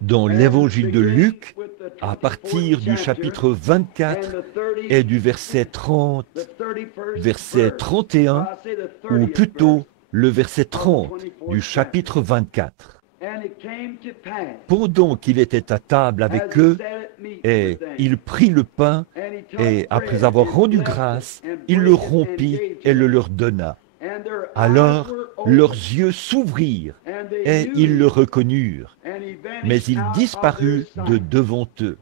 Dans l'évangile de Luc, à partir du chapitre 24 et du verset 30, verset 31, ou plutôt le verset 30 du chapitre 24. Pendant qu'il était à table avec eux, et il prit le pain, et après avoir rendu grâce, il le rompit et le leur donna. Alors leurs yeux s'ouvrirent, et ils le reconnurent, mais il disparut de devant eux.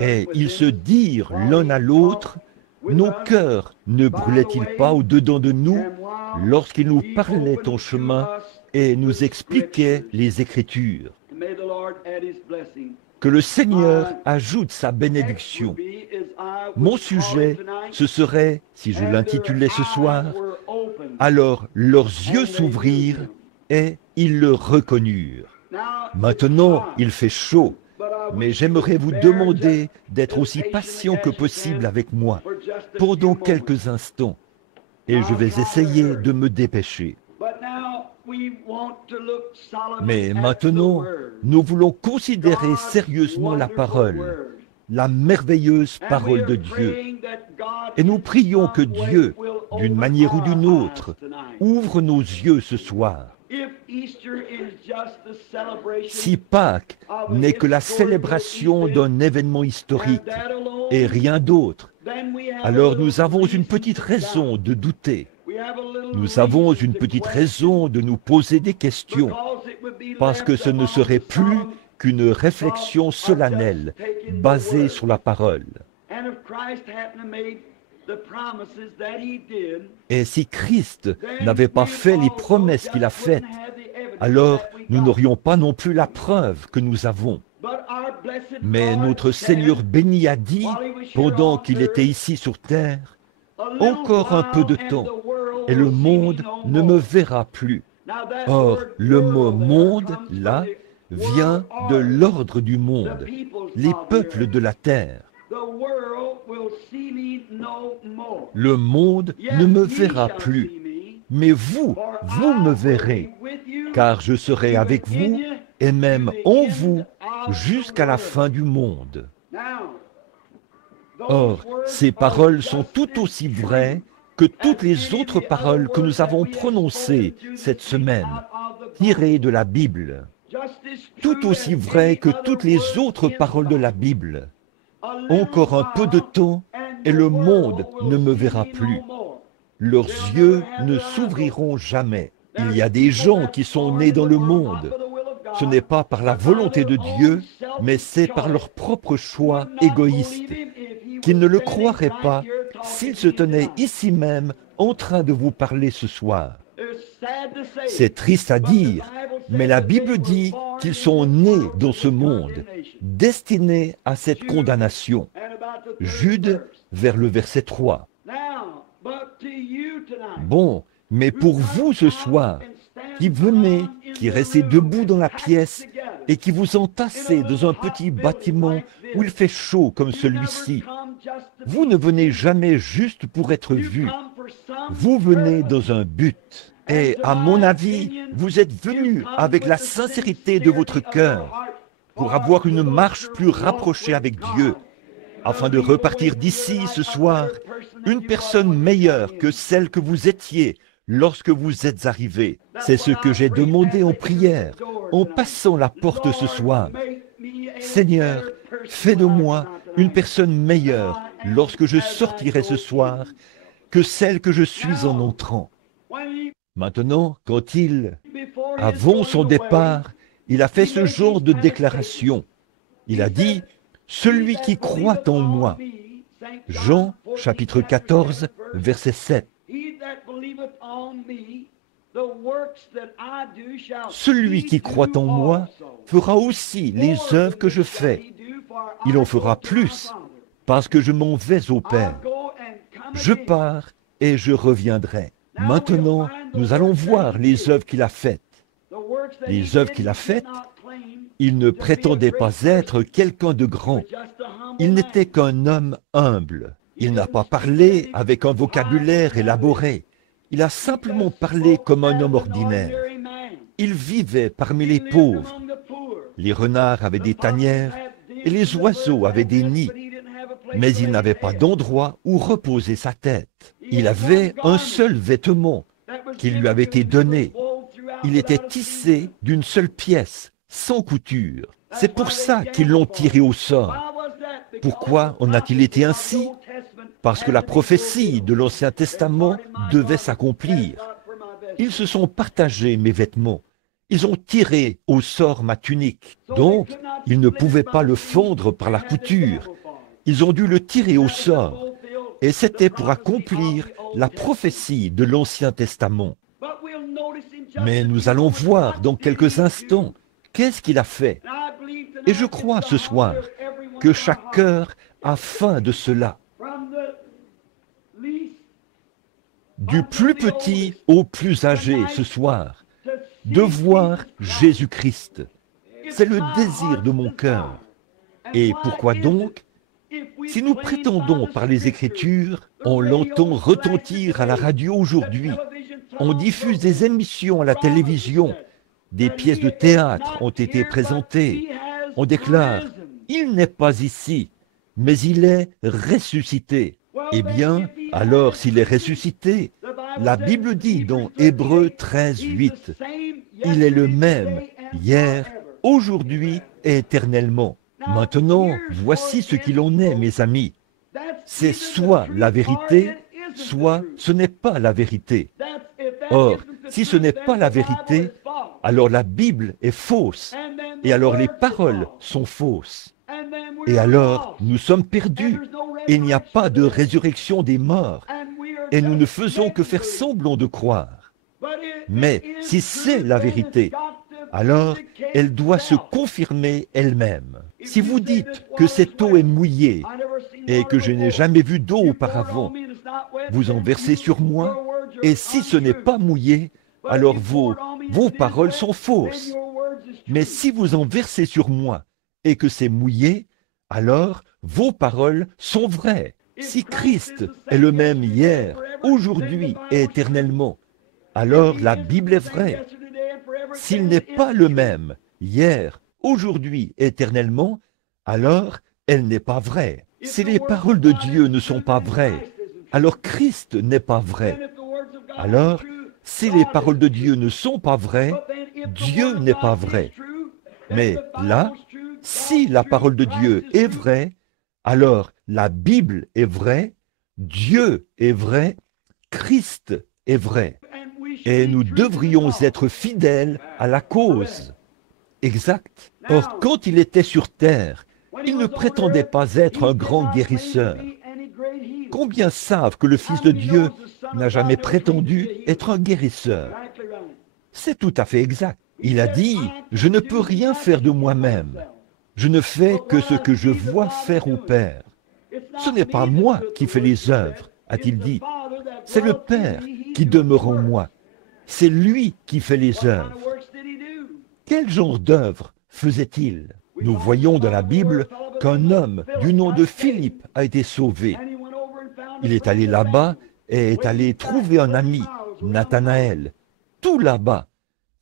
Et ils se dirent l'un à l'autre, nos cœurs ne brûlaient-ils pas au-dedans de nous lorsqu'il nous parlait en chemin et nous expliquait les Écritures? Que le Seigneur ajoute sa bénédiction. Mon sujet, ce serait, si je l'intitulais ce soir, alors leurs yeux s'ouvrirent et ils le reconnurent. Maintenant, il fait chaud, mais j'aimerais vous demander d'être aussi patient que possible avec moi pendant quelques instants, et je vais essayer de me dépêcher. Mais maintenant, nous voulons considérer sérieusement la parole, la merveilleuse parole de Dieu. Et nous prions que Dieu, d'une manière ou d'une autre, ouvre nos yeux ce soir. Si Pâques n'est que la célébration d'un événement historique et rien d'autre, alors nous avons une petite raison de douter. Nous avons une petite raison de nous poser des questions, parce que ce ne serait plus qu'une réflexion solennelle basée sur la parole. Et si Christ n'avait pas fait les promesses qu'il a faites, alors nous n'aurions pas non plus la preuve que nous avons. Mais notre Seigneur béni a dit, pendant qu'il était ici sur terre, « Encore un peu de temps, et le monde ne me verra plus. » Or, le mot « monde », là, vient de l'ordre du monde, les peuples de la terre. Le monde ne me verra plus, mais vous, vous me verrez, car je serai avec vous et même en vous jusqu'à la fin du monde. Or, ces paroles sont tout aussi vraies que toutes les autres paroles que nous avons prononcées cette semaine, tirées de la Bible. Tout aussi vraies que toutes les autres paroles de la Bible. Encore un peu de temps et le monde ne me verra plus. Leurs yeux ne s'ouvriront jamais. Il y a des gens qui sont nés dans le monde. Ce n'est pas par la volonté de Dieu, mais c'est par leur propre choix égoïste, qu'ils ne le croiraient pas s'ils se tenaient ici même en train de vous parler ce soir. C'est triste à dire, mais la Bible dit qu'ils sont nés dans ce monde, destinés à cette condamnation. Jude, vers le verset 3. Bon, mais pour vous ce soir, qui venez, qui restez debout dans la pièce et qui vous entassez dans un petit bâtiment où il fait chaud comme celui-ci, vous ne venez jamais juste pour être vu. Vous venez dans un but. Et à mon avis, vous êtes venus avec la sincérité de votre cœur pour avoir une marche plus rapprochée avec Dieu, afin de repartir d'ici ce soir une personne meilleure que celle que vous étiez lorsque vous êtes arrivés. C'est ce que j'ai demandé en prière, en passant la porte ce soir. Seigneur, fais de moi une personne meilleure lorsque je sortirai ce soir que celle que je suis en entrant. Maintenant, quand avant son départ, il a fait ce genre de déclaration. Il a dit, « Celui qui croit en moi ». Jean, chapitre 14, verset 7. Celui qui croit en moi fera aussi les œuvres que je fais. Il en fera plus, parce que je m'en vais au Père. Je pars et je reviendrai. Maintenant, nous allons voir les œuvres qu'il a faites. Les œuvres qu'il a faites, il ne prétendait pas être quelqu'un de grand. Il n'était qu'un homme humble. Il n'a pas parlé avec un vocabulaire élaboré. Il a simplement parlé comme un homme ordinaire. Il vivait parmi les pauvres. Les renards avaient des tanières et les oiseaux avaient des nids. Mais il n'avait pas d'endroit où reposer sa tête. Il avait un seul vêtement qui lui avait été donné. Il était tissé d'une seule pièce, sans couture. C'est pour ça qu'ils l'ont tiré au sort. Pourquoi en a-t-il été ainsi? Parce que la prophétie de l'Ancien Testament devait s'accomplir. Ils se sont partagés mes vêtements. Ils ont tiré au sort ma tunique. Donc, ils ne pouvaient pas le fondre par la couture. Ils ont dû le tirer au sort. Et c'était pour accomplir la prophétie de l'Ancien Testament. Mais nous allons voir dans quelques instants qu'est-ce qu'il a fait. Et je crois ce soir que chaque cœur a faim de cela. Du plus petit au plus âgé ce soir, de voir Jésus-Christ. C'est le désir de mon cœur. Et pourquoi donc? Si nous prétendons par les Écritures, on l'entend retentir à la radio aujourd'hui, on diffuse des émissions à la télévision, des pièces de théâtre ont été présentées, on déclare « Il n'est pas ici, mais il est ressuscité ». Eh bien, alors s'il est ressuscité, la Bible dit dans Hébreux 13, 8, « Il est le même hier, aujourd'hui et éternellement ». Maintenant, voici ce qu'il en est, mes amis. C'est soit la vérité, soit ce n'est pas la vérité. Or, si ce n'est pas la vérité, alors la Bible est fausse, et alors les paroles sont fausses. Et alors, nous sommes perdus, et il n'y a pas de résurrection des morts, et nous ne faisons que faire semblant de croire. Mais si c'est la vérité, alors elle doit se confirmer elle-même. Si vous dites que cette eau est mouillée et que je n'ai jamais vu d'eau auparavant, vous en versez sur moi, et si ce n'est pas mouillé, alors vos paroles sont fausses. Mais si vous en versez sur moi et que c'est mouillé, alors vos paroles sont vraies. Si Christ est le même hier, aujourd'hui et éternellement, alors la Bible est vraie. S'il n'est pas le même hier, aujourd'hui, éternellement, alors elle n'est pas vraie. Si les paroles de Dieu ne sont pas vraies, alors Christ n'est pas vrai. Alors, si les paroles de Dieu ne sont pas vraies, Dieu n'est pas vrai. Mais là, si la parole de Dieu est vraie, alors la Bible est vraie, Dieu est vrai, Christ est vrai. Et nous devrions être fidèles à la cause. Exact. Or, quand il était sur terre, il ne prétendait pas être un grand guérisseur. Combien savent que le Fils de Dieu n'a jamais prétendu être un guérisseur? C'est tout à fait exact. Il a dit, « Je ne peux rien faire de moi-même. Je ne fais que ce que je vois faire au Père. Ce n'est pas moi qui fais les œuvres, a-t-il dit. C'est le Père qui demeure en moi. C'est lui qui fait les œuvres. » Quel genre d'œuvre faisait-il? Nous voyons dans la Bible qu'un homme du nom de Philippe a été sauvé. Il est allé là-bas et est allé trouver un ami, Nathanaël. Tout là-bas,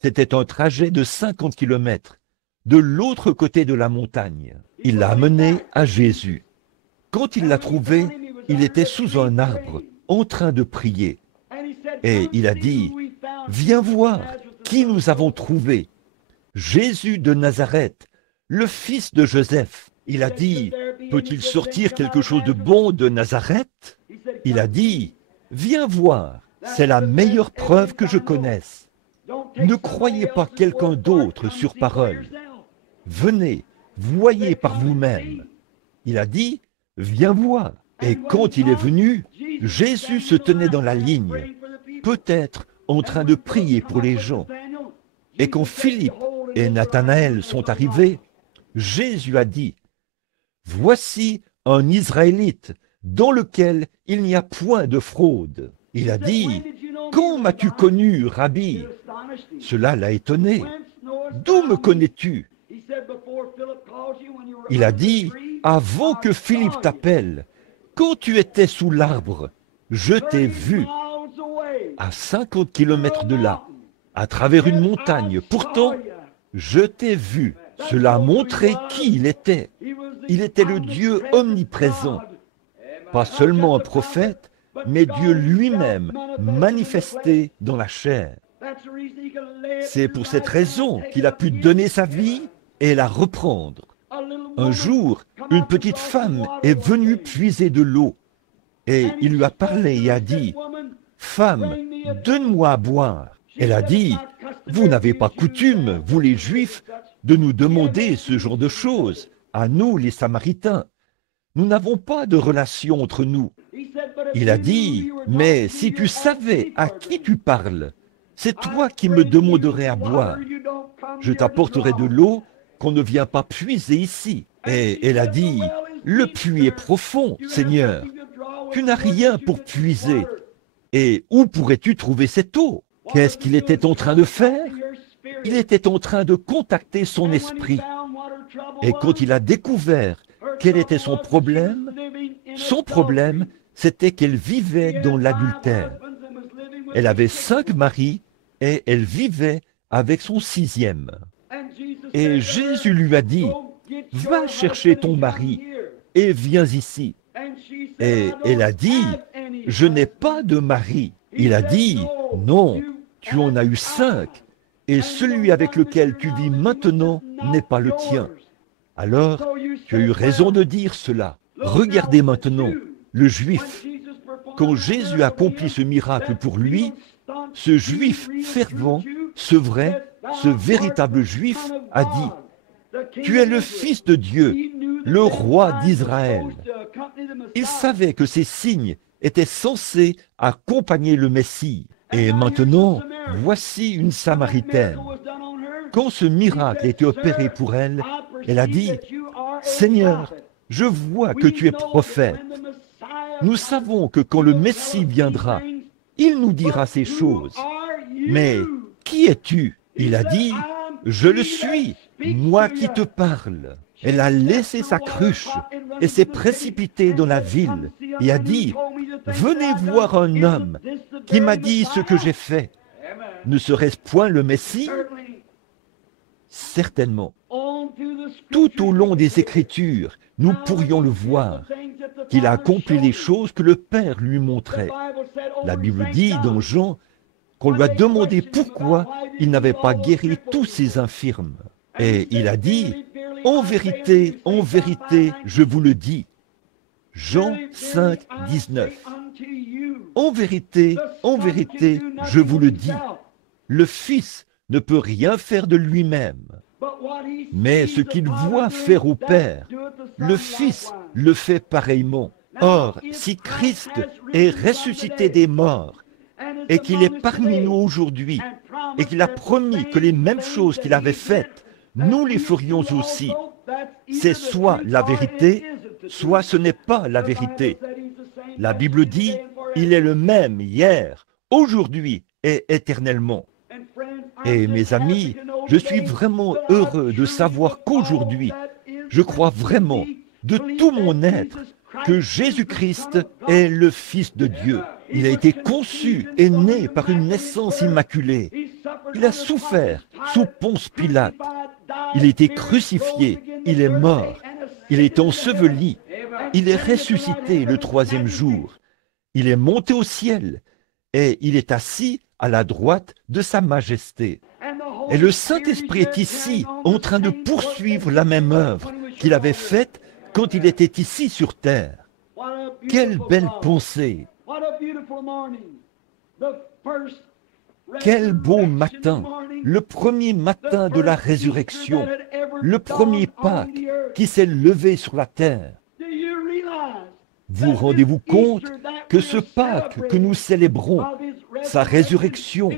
c'était un trajet de 50 kilomètres, de l'autre côté de la montagne. Il l'a amené à Jésus. Quand il l'a trouvé, il était sous un arbre, en train de prier. Et il a dit, « Viens voir qui nous avons trouvé. Jésus de Nazareth, le fils de Joseph. » Il a dit, « Peut-il sortir quelque chose de bon de Nazareth ?» Il a dit, « Viens voir, c'est la meilleure preuve que je connaisse. Ne croyez pas quelqu'un d'autre sur parole. Venez, voyez par vous-même. » Il a dit, « Viens voir. » Et quand il est venu, Jésus se tenait dans la ligne, peut-être en train de prier pour les gens. Et quand Philippe et Nathanaël sont arrivés, Jésus a dit, « Voici un Israélite dans lequel il n'y a point de fraude. » Il a dit, « Quand m'as-tu connu, Rabbi ?» Cela l'a étonné. « D'où me connais-tu » Il a dit, « Avant que Philippe t'appelle, quand tu étais sous l'arbre, je t'ai vu. » à 50 kilomètres de là, à travers une montagne. Pourtant, je t'ai vu. Cela a montré qui il était. Il était le Dieu omniprésent. Pas seulement un prophète, mais Dieu lui-même manifesté dans la chair. C'est pour cette raison qu'il a pu donner sa vie et la reprendre. Un jour, une petite femme est venue puiser de l'eau et il lui a parlé et a dit, « Femme, donne-moi à boire. » Elle a dit, « Vous n'avez pas coutume, vous les Juifs, de nous demander ce genre de choses, à nous les Samaritains. Nous n'avons pas de relation entre nous. » Il a dit, « Mais si tu savais à qui tu parles, c'est toi qui me demanderais à boire. Je t'apporterai de l'eau qu'on ne vient pas puiser ici. » Et elle a dit, « Le puits est profond, Seigneur. Tu n'as rien pour puiser. Et où pourrais-tu trouver cette eau? » Qu'est-ce qu'il était en train de faire? Il était en train de contacter son esprit. Et quand il a découvert quel était son problème, c'était qu'elle vivait dans l'adultère. Elle avait 5 maris et elle vivait avec son 6e. Et Jésus lui a dit, « Va chercher ton mari et viens ici. » Et elle a dit, « Je n'ai pas de mari. » Il a dit, « Non, tu en as eu 5, et celui avec lequel tu vis maintenant n'est pas le tien. Alors, tu as eu raison de dire cela. Regardez maintenant, le Juif. Quand Jésus accomplit ce miracle pour lui, ce Juif fervent, ce vrai, ce véritable Juif a dit, « Tu es le Fils de Dieu, le roi d'Israël. » Il savait que ces signes étaient censés accompagner le Messie. Et maintenant, voici une Samaritaine. Quand ce miracle a été opéré pour elle, elle a dit, « Seigneur, je vois que tu es prophète. Nous savons que quand le Messie viendra, il nous dira ces choses. Mais qui es-tu? » Il a dit, « Je le suis, moi qui te parle. » Elle a laissé sa cruche et s'est précipitée dans la ville et a dit, « Venez voir un homme qui m'a dit ce que j'ai fait. Ne serait-ce point le Messie? » Certainement. Tout au long des Écritures, nous pourrions le voir, qu'il a accompli les choses que le Père lui montrait. La Bible dit dans Jean qu'on lui a demandé pourquoi il n'avait pas guéri tous ses infirmes. Et il a dit, « En vérité, je vous le dis. » Jean 5, 19. En vérité, je vous le dis. Le Fils ne peut rien faire de lui-même. Mais ce qu'il voit faire au Père, le Fils le fait pareillement. Or, si Christ est ressuscité des morts, et qu'il est parmi nous aujourd'hui, et qu'il a promis que les mêmes choses qu'il avait faites, nous les ferions aussi, c'est soit la vérité, soit ce n'est pas la vérité. La Bible dit, il est le même hier, aujourd'hui et éternellement. Et mes amis, je suis vraiment heureux de savoir qu'aujourd'hui, je crois vraiment, de tout mon être, que Jésus-Christ est le Fils de Dieu. Il a été conçu et né par une naissance immaculée. Il a souffert sous Ponce Pilate. Il a été crucifié, il est mort. Il est enseveli. Il est ressuscité le 3e jour. Il est monté au ciel et il est assis à la droite de sa majesté. Et le Saint-Esprit est ici, en train de poursuivre la même œuvre qu'il avait faite quand il était ici sur terre. Quelle belle pensée! Quel beau matin! Le premier matin de la résurrection, le premier Pâques qui s'est levé sur la terre. Vous rendez-vous compte que ce Pâques que nous célébrons, sa résurrection,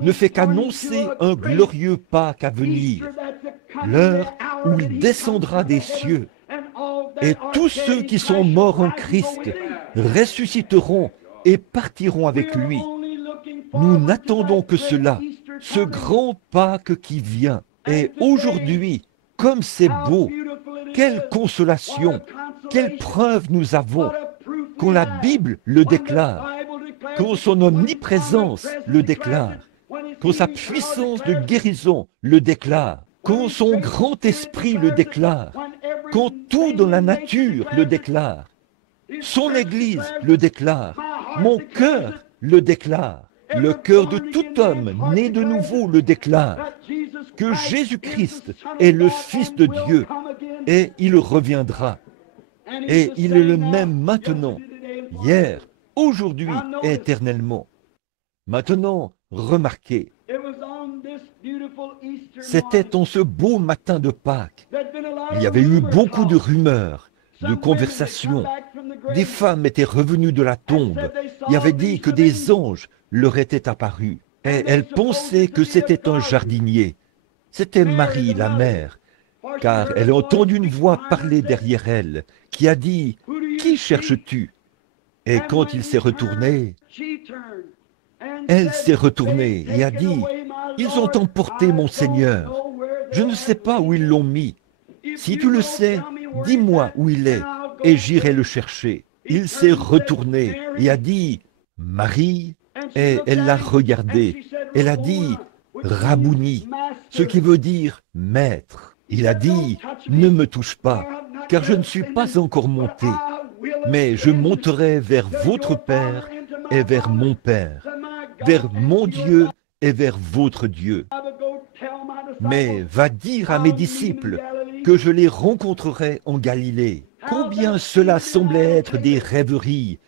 ne fait qu'annoncer un glorieux Pâques à venir, l'heure où il descendra des cieux, et tous ceux qui sont morts en Christ ressusciteront et partiront avec lui. Nous n'attendons que cela, ce grand Pâques qui vient. Et aujourd'hui, comme c'est beau, quelle consolation, quelle preuve nous avons, quand la Bible le déclare. quand son omniprésence le déclare, quand sa puissance de guérison le déclare, quand son grand esprit le déclare, quand tout dans la nature le déclare, son Église le déclare, mon cœur le déclare, le cœur de tout homme né de nouveau le déclare, que Jésus-Christ est le Fils de Dieu et il reviendra. Et il est le même maintenant, hier, aujourd'hui et éternellement. Maintenant, remarquez, c'était en ce beau matin de Pâques. Il y avait eu beaucoup de rumeurs, de conversations. Des femmes étaient revenues de la tombe et avaient dit que des anges leur étaient apparus. Et elles pensaient que c'était un jardinier. C'était Marie, la mère, car elle a entendu une voix parler derrière elle, qui a dit « Qui cherches-tu » Et quand il s'est retourné, elle s'est retournée et a dit « Ils ont emporté mon Seigneur. Je ne sais pas où ils l'ont mis. Si tu le sais, dis-moi où il est, et j'irai le chercher. » Il s'est retourné et a dit « Marie » et elle l'a regardé. Elle a dit « Rabouni », ce qui veut dire « maître ». Il a dit « Ne me touche pas, car je ne suis pas encore monté, mais je monterai vers votre Père et vers mon Père, vers mon Dieu et vers votre Dieu. Mais va dire à mes disciples que je les rencontrerai en Galilée. » Combien cela semblait être des rêveries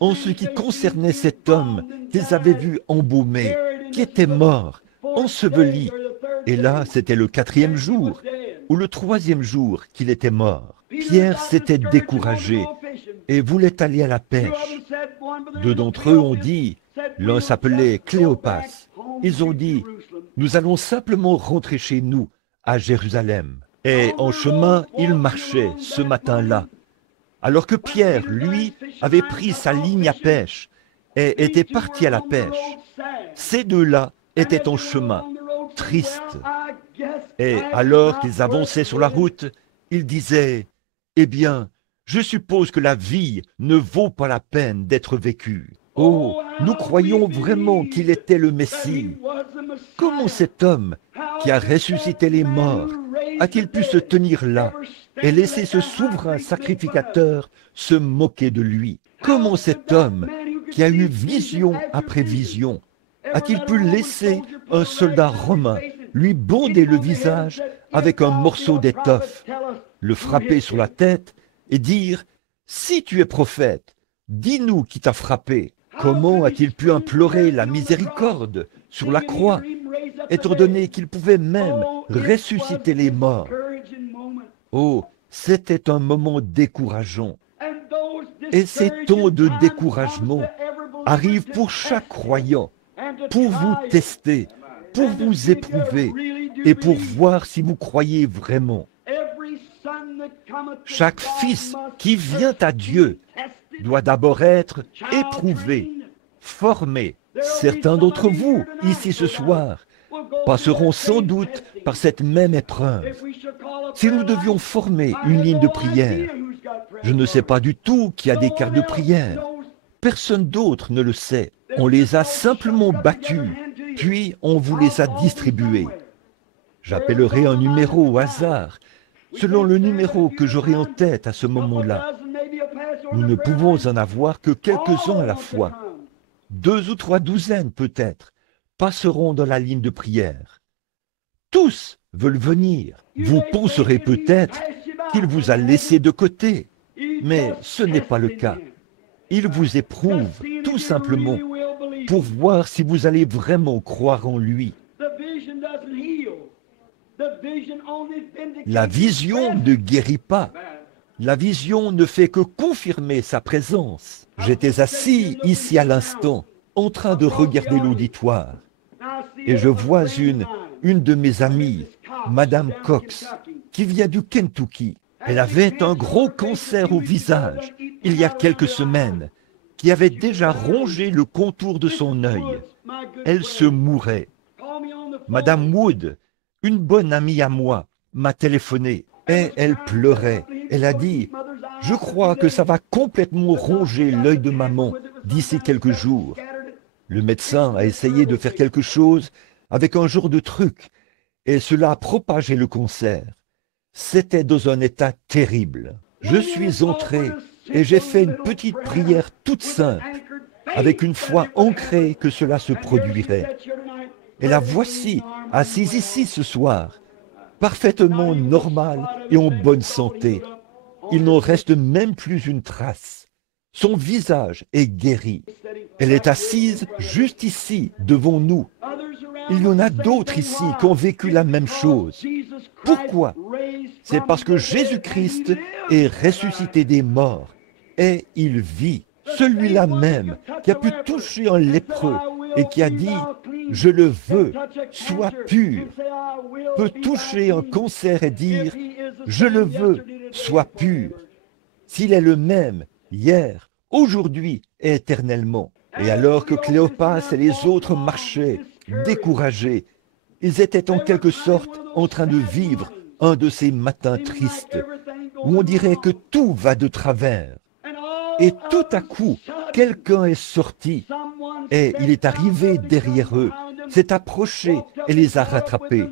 en ce qui concernait cet homme qu'ils avaient vu embaumé, qui était mort, enseveli. Et là, c'était le 4e jour, ou le 3e jour qu'il était mort. Pierre s'était découragé et voulait aller à la pêche. Deux d'entre eux ont dit, l'un s'appelait Cléopas, ils ont dit, nous allons simplement rentrer chez nous, à Jérusalem. Et en chemin, ils marchaient ce matin-là, alors que Pierre, lui, avait pris sa ligne à pêche et était parti à la pêche. Ces deux-là étaient en chemin, tristes. Et alors qu'ils avançaient sur la route, ils disaient, « Eh bien, je suppose que la vie ne vaut pas la peine d'être vécue. Oh, nous croyons vraiment qu'il était le Messie. Comment cet homme qui a ressuscité les morts a-t-il pu se tenir là et laisser ce souverain sacrificateur se moquer de lui? Comment cet homme qui a eu vision après vision a-t-il pu laisser un soldat romain lui bander le visage avec un morceau d'étoffe, le frapper sur la tête et dire « Si tu es prophète, dis-nous qui t'a frappé ». Comment a-t-il pu implorer la miséricorde sur la croix, étant donné qu'il pouvait même ressusciter les morts? Oh, c'était un moment décourageant. Et ces temps de découragement arrivent pour chaque croyant, pour vous tester, pour vous éprouver et pour voir si vous croyez vraiment. Chaque fils qui vient à Dieu doit d'abord être éprouvé, formé. Certains d'entre vous, ici ce soir, passeront sans doute par cette même épreuve. Si nous devions former une ligne de prière, je ne sais pas du tout qui a des cartes de prière. Personne d'autre ne le sait. On les a simplement battus, puis on vous les a distribués. J'appellerai un numéro au hasard, selon le numéro que j'aurai en tête à ce moment-là. Nous ne pouvons en avoir que quelques-uns à la fois. 2 ou 3 douzaines peut-être passeront dans la ligne de prière. Tous veulent venir. Vous penserez peut-être qu'il vous a laissé de côté, mais ce n'est pas le cas. Il vous éprouve tout simplement pour voir si vous allez vraiment croire en lui. La vision ne guérit pas. La vision ne fait que confirmer sa présence. J'étais assis ici à l'instant, en train de regarder l'auditoire, et je vois une de mes amies, Madame Cox, qui vient du Kentucky. Elle avait un gros cancer au visage, il y a quelques semaines, qui avait déjà rongé le contour de son œil. Elle se mourait. Madame Wood, une bonne amie à moi, m'a téléphoné, et elle pleurait. Elle a dit, « Je crois que ça va complètement ronger l'œil de maman d'ici quelques jours. Le médecin a essayé de faire quelque chose avec un genre de truc, et cela a propagé le cancer. C'était dans un état terrible. Je suis entré et j'ai fait une petite prière toute simple, avec une foi ancrée que cela se produirait. Et la voici, assise ici ce soir, parfaitement normale et en bonne santé. Il n'en reste même plus une trace. Son visage est guéri. Elle est assise juste ici, devant nous. Il y en a d'autres ici qui ont vécu la même chose. Pourquoi? C'est parce que Jésus-Christ est ressuscité des morts et il vit. Celui-là même qui a pu toucher un lépreux et qui a dit « Je le veux, sois pur », peut toucher un cancer et dire « Je le veux, sois pur ». S'il est le même hier, aujourd'hui et éternellement. Et alors que Cléopas et les autres marchaient, découragés, ils étaient en quelque sorte en train de vivre un de ces matins tristes, où on dirait que tout va de travers. Et tout à coup, quelqu'un est sorti, et il est arrivé derrière eux, s'est approché et les a rattrapés.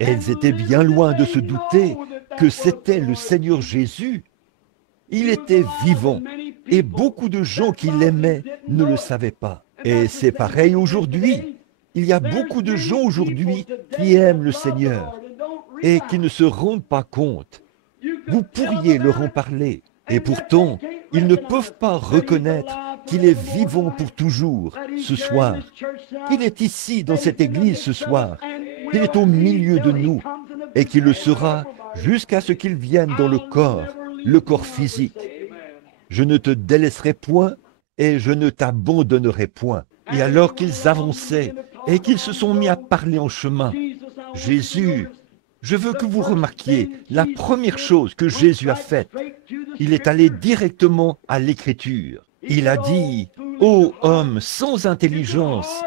Et ils étaient bien loin de se douter que c'était le Seigneur Jésus. Il était vivant, et beaucoup de gens qui l'aimaient ne le savaient pas. Et c'est pareil aujourd'hui. Il y a beaucoup de gens aujourd'hui qui aiment le Seigneur et qui ne se rendent pas compte. Vous pourriez leur en parler, et pourtant, ils ne peuvent pas reconnaître qu'il est vivant pour toujours ce soir, qu'il est ici dans cette église ce soir, qu'il est au milieu de nous, et qu'il le sera jusqu'à ce qu'il vienne dans le corps physique. Je ne te délaisserai point, et je ne t'abandonnerai point. Et alors qu'ils avançaient, et qu'ils se sont mis à parler en chemin, Jésus, je veux que vous remarquiez la première chose que Jésus a faite. Il est allé directement à l'Écriture. Il a dit, « Ô homme sans intelligence,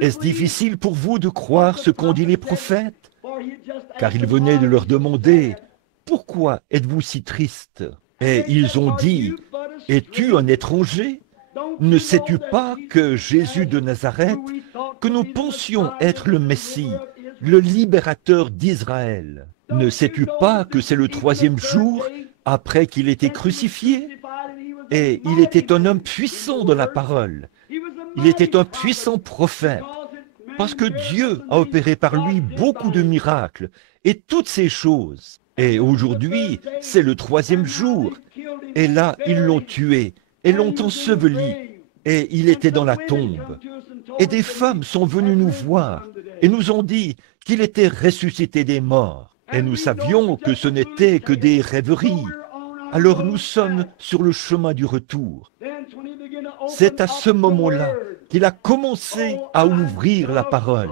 est-ce difficile pour vous de croire ce qu'ont dit les prophètes ?» Car il venait de leur demander, « Pourquoi êtes-vous si tristes ?» Et ils ont dit, « Es-tu un étranger ? Ne sais-tu pas que Jésus de Nazareth, que nous pensions être le Messie, le libérateur d'Israël, ne sais-tu pas que c'est le 3e jour après qu'il était crucifié? Et il était un homme puissant de la parole. Il était un puissant prophète, parce que Dieu a opéré par lui beaucoup de miracles et toutes ces choses. Et aujourd'hui, c'est le 3e jour. Et là, ils l'ont tué et l'ont enseveli. Et il était dans la tombe. Et des femmes sont venues nous voir et nous ont dit qu'il était ressuscité des morts. Et nous savions que ce n'était que des rêveries. Alors nous sommes sur le chemin du retour. C'est à ce moment-là qu'il a commencé à ouvrir la parole.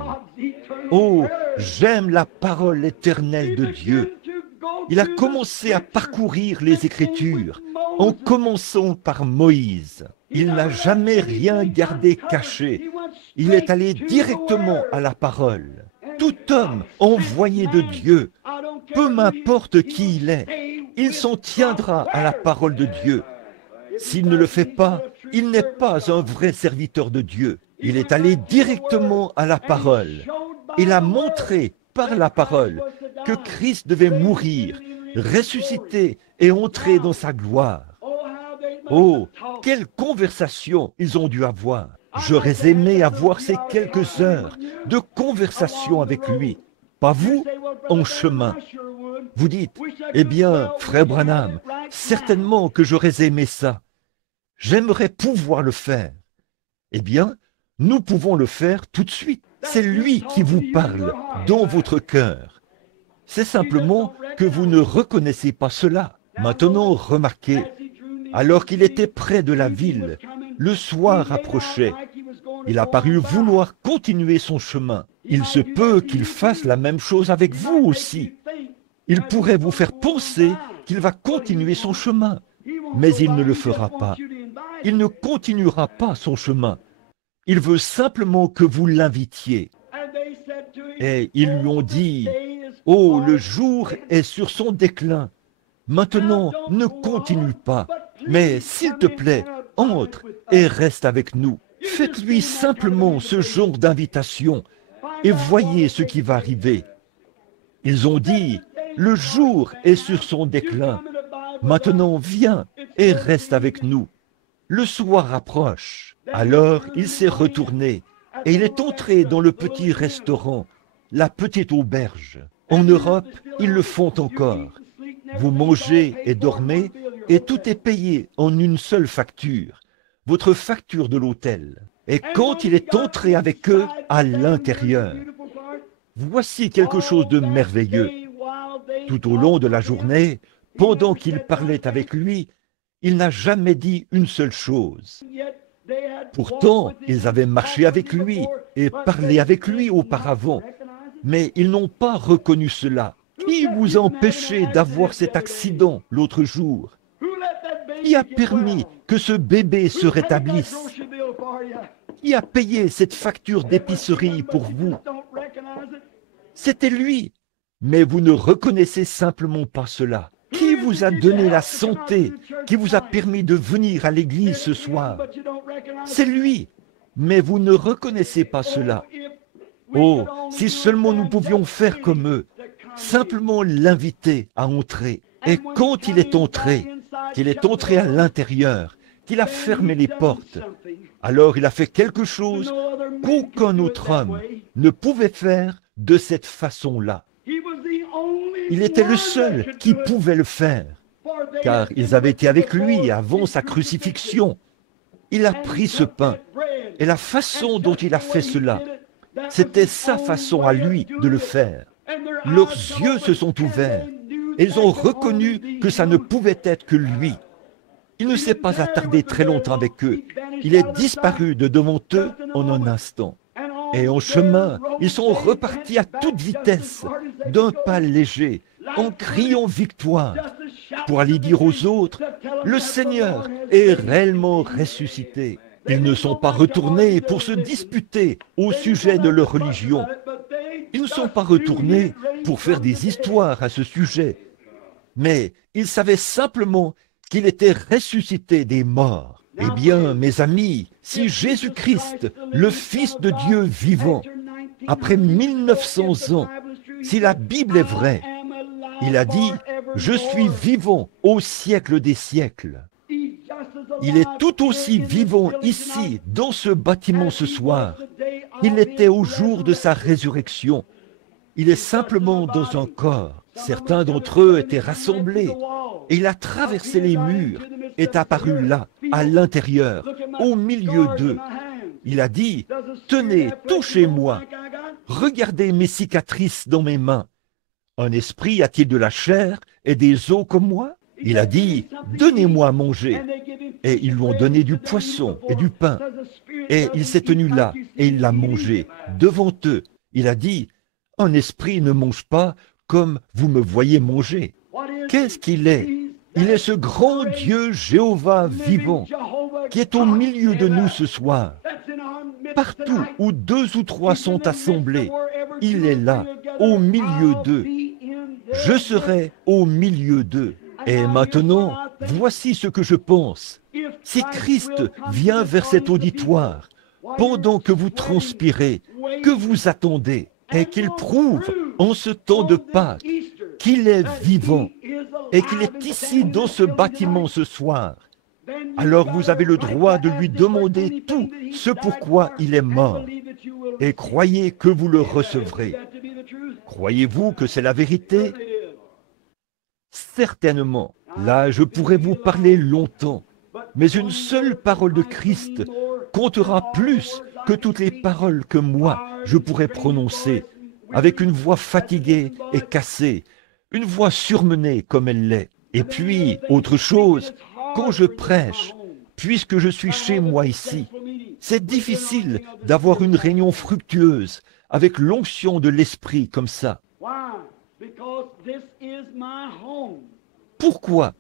Oh, j'aime la parole éternelle de Dieu. Il a commencé à parcourir les Écritures, en commençant par Moïse. Il n'a jamais rien gardé caché. Il est allé directement à la parole. Tout homme envoyé de Dieu, peu m'importe qui il s'en tiendra à la parole de Dieu. S'il ne le fait pas, il n'est pas un vrai serviteur de Dieu. Il est allé directement à la parole. Il a montré par la parole que Christ devait mourir, ressusciter et entrer dans sa gloire. Oh, quelle conversation ils ont dû avoir! J'aurais aimé avoir ces quelques heures de conversation avec lui. Pas vous, en chemin. Vous dites, eh bien, frère Branham, certainement que j'aurais aimé ça. J'aimerais pouvoir le faire. Eh bien, nous pouvons le faire tout de suite. C'est lui qui vous parle dans votre cœur. C'est simplement que vous ne reconnaissez pas cela. Maintenant, remarquez, alors qu'il était près de la ville, le soir approchait. Il a paru vouloir continuer son chemin. Il se peut qu'il fasse la même chose avec vous aussi. Il pourrait vous faire penser qu'il va continuer son chemin, mais il ne le fera pas. Il ne continuera pas son chemin. Il veut simplement que vous l'invitiez. Et ils lui ont dit, « Oh, le jour est sur son déclin. Maintenant, ne continue pas, mais s'il te plaît, entre et reste avec nous. Faites-lui simplement ce genre d'invitation et voyez ce qui va arriver. Ils ont dit, le jour est sur son déclin. Maintenant, viens et reste avec nous. Le soir approche. Alors, il s'est retourné et il est entré dans le petit restaurant, la petite auberge. En Europe, ils le font encore. Vous mangez et dormez et tout est payé en une seule facture, votre facture de l'hôtel. Et quand il est entré avec eux à l'intérieur, voici quelque chose de merveilleux. Tout au long de la journée, pendant qu'il parlait avec lui, il n'a jamais dit une seule chose. Pourtant, ils avaient marché avec lui et parlé avec lui auparavant, mais ils n'ont pas reconnu cela. Qui vous a empêché d'avoir cet accident l'autre jour? Qui a permis que ce bébé se rétablisse? Qui a payé cette facture d'épicerie pour vous? C'était lui, mais vous ne reconnaissez simplement pas cela. Qui vous a donné la santé, qui vous a permis de venir à l'église ce soir? C'est lui, mais vous ne reconnaissez pas cela. Oh, si seulement nous pouvions faire comme eux, simplement l'inviter à entrer. Et quand il est entré, qu'il est entré à l'intérieur, qu'il a fermé les portes, alors il a fait quelque chose qu'aucun autre homme ne pouvait faire de cette façon-là. Il était le seul qui pouvait le faire, car ils avaient été avec lui avant sa crucifixion. Il a pris ce pain, et la façon dont il a fait cela, c'était sa façon à lui de le faire. Leurs yeux se sont ouverts, et ils ont reconnu que ça ne pouvait être que lui. Il ne s'est pas attardé très longtemps avec eux. Il est disparu de devant eux en un instant. Et en chemin, ils sont repartis à toute vitesse, d'un pas léger, en criant victoire, pour aller dire aux autres, le Seigneur est réellement ressuscité. Ils ne sont pas retournés pour se disputer au sujet de leur religion. Ils ne sont pas retournés pour faire des histoires à ce sujet. Mais ils savaient simplement qu'il était ressuscité des morts. Eh bien, mes amis, si Jésus-Christ, le Fils de Dieu vivant, après 1900 ans, si la Bible est vraie, il a dit, je suis vivant au siècle des siècles. Il est tout aussi vivant ici, dans ce bâtiment ce soir. Il était au jour de sa résurrection. Il est simplement dans un corps. Certains d'entre eux étaient rassemblés. Et il a traversé les murs, est apparu là, à l'intérieur, au milieu d'eux. Il a dit, tenez, touchez-moi. Regardez mes cicatrices dans mes mains. Un esprit a-t-il de la chair et des os comme moi? Il a dit, donnez-moi à manger. Et ils lui ont donné du poisson et du pain. Et il s'est tenu là et il l'a mangé devant eux. Il a dit, un esprit ne mange pas comme vous me voyez manger. Qu'est-ce qu'il est? Il est ce grand Dieu Jéhovah vivant qui est au milieu de nous ce soir. Partout où deux ou trois sont assemblés, il est là, au milieu d'eux. Je serai au milieu d'eux. Et maintenant, voici ce que je pense. Si Christ vient vers cet auditoire, pendant que vous transpirez, que vous attendez, et qu'il prouve en ce temps de Pâques qu'il est vivant, et qu'il est ici dans ce bâtiment ce soir, alors vous avez le droit de lui demander tout ce pourquoi il est mort, et croyez que vous le recevrez. Croyez-vous que c'est la vérité? Certainement. Là, je pourrais vous parler longtemps, mais une seule parole de Christ comptera plus que toutes les paroles que moi, je pourrais prononcer, avec une voix fatiguée et cassée, une voix surmenée comme elle l'est. Et puis, autre chose, quand je prêche, puisque je suis chez moi ici, c'est difficile d'avoir une réunion fructueuse avec l'onction de l'Esprit comme ça. Pourquoi?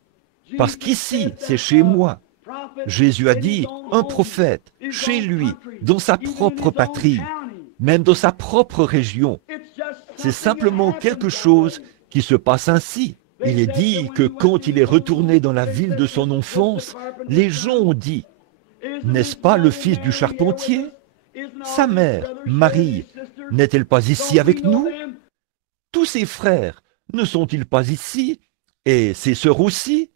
Parce qu'ici, c'est chez moi. Jésus a dit, un prophète, chez lui, dans sa propre patrie, même dans sa propre région. C'est simplement quelque chose qui se passe ainsi. Il est dit que quand il est retourné dans la ville de son enfance, les gens ont dit, N'est-ce pas le fils du charpentier? Sa mère, Marie, n'est-elle pas ici avec nous? Tous ses frères ne sont-ils pas ici? Et ses sœurs aussi?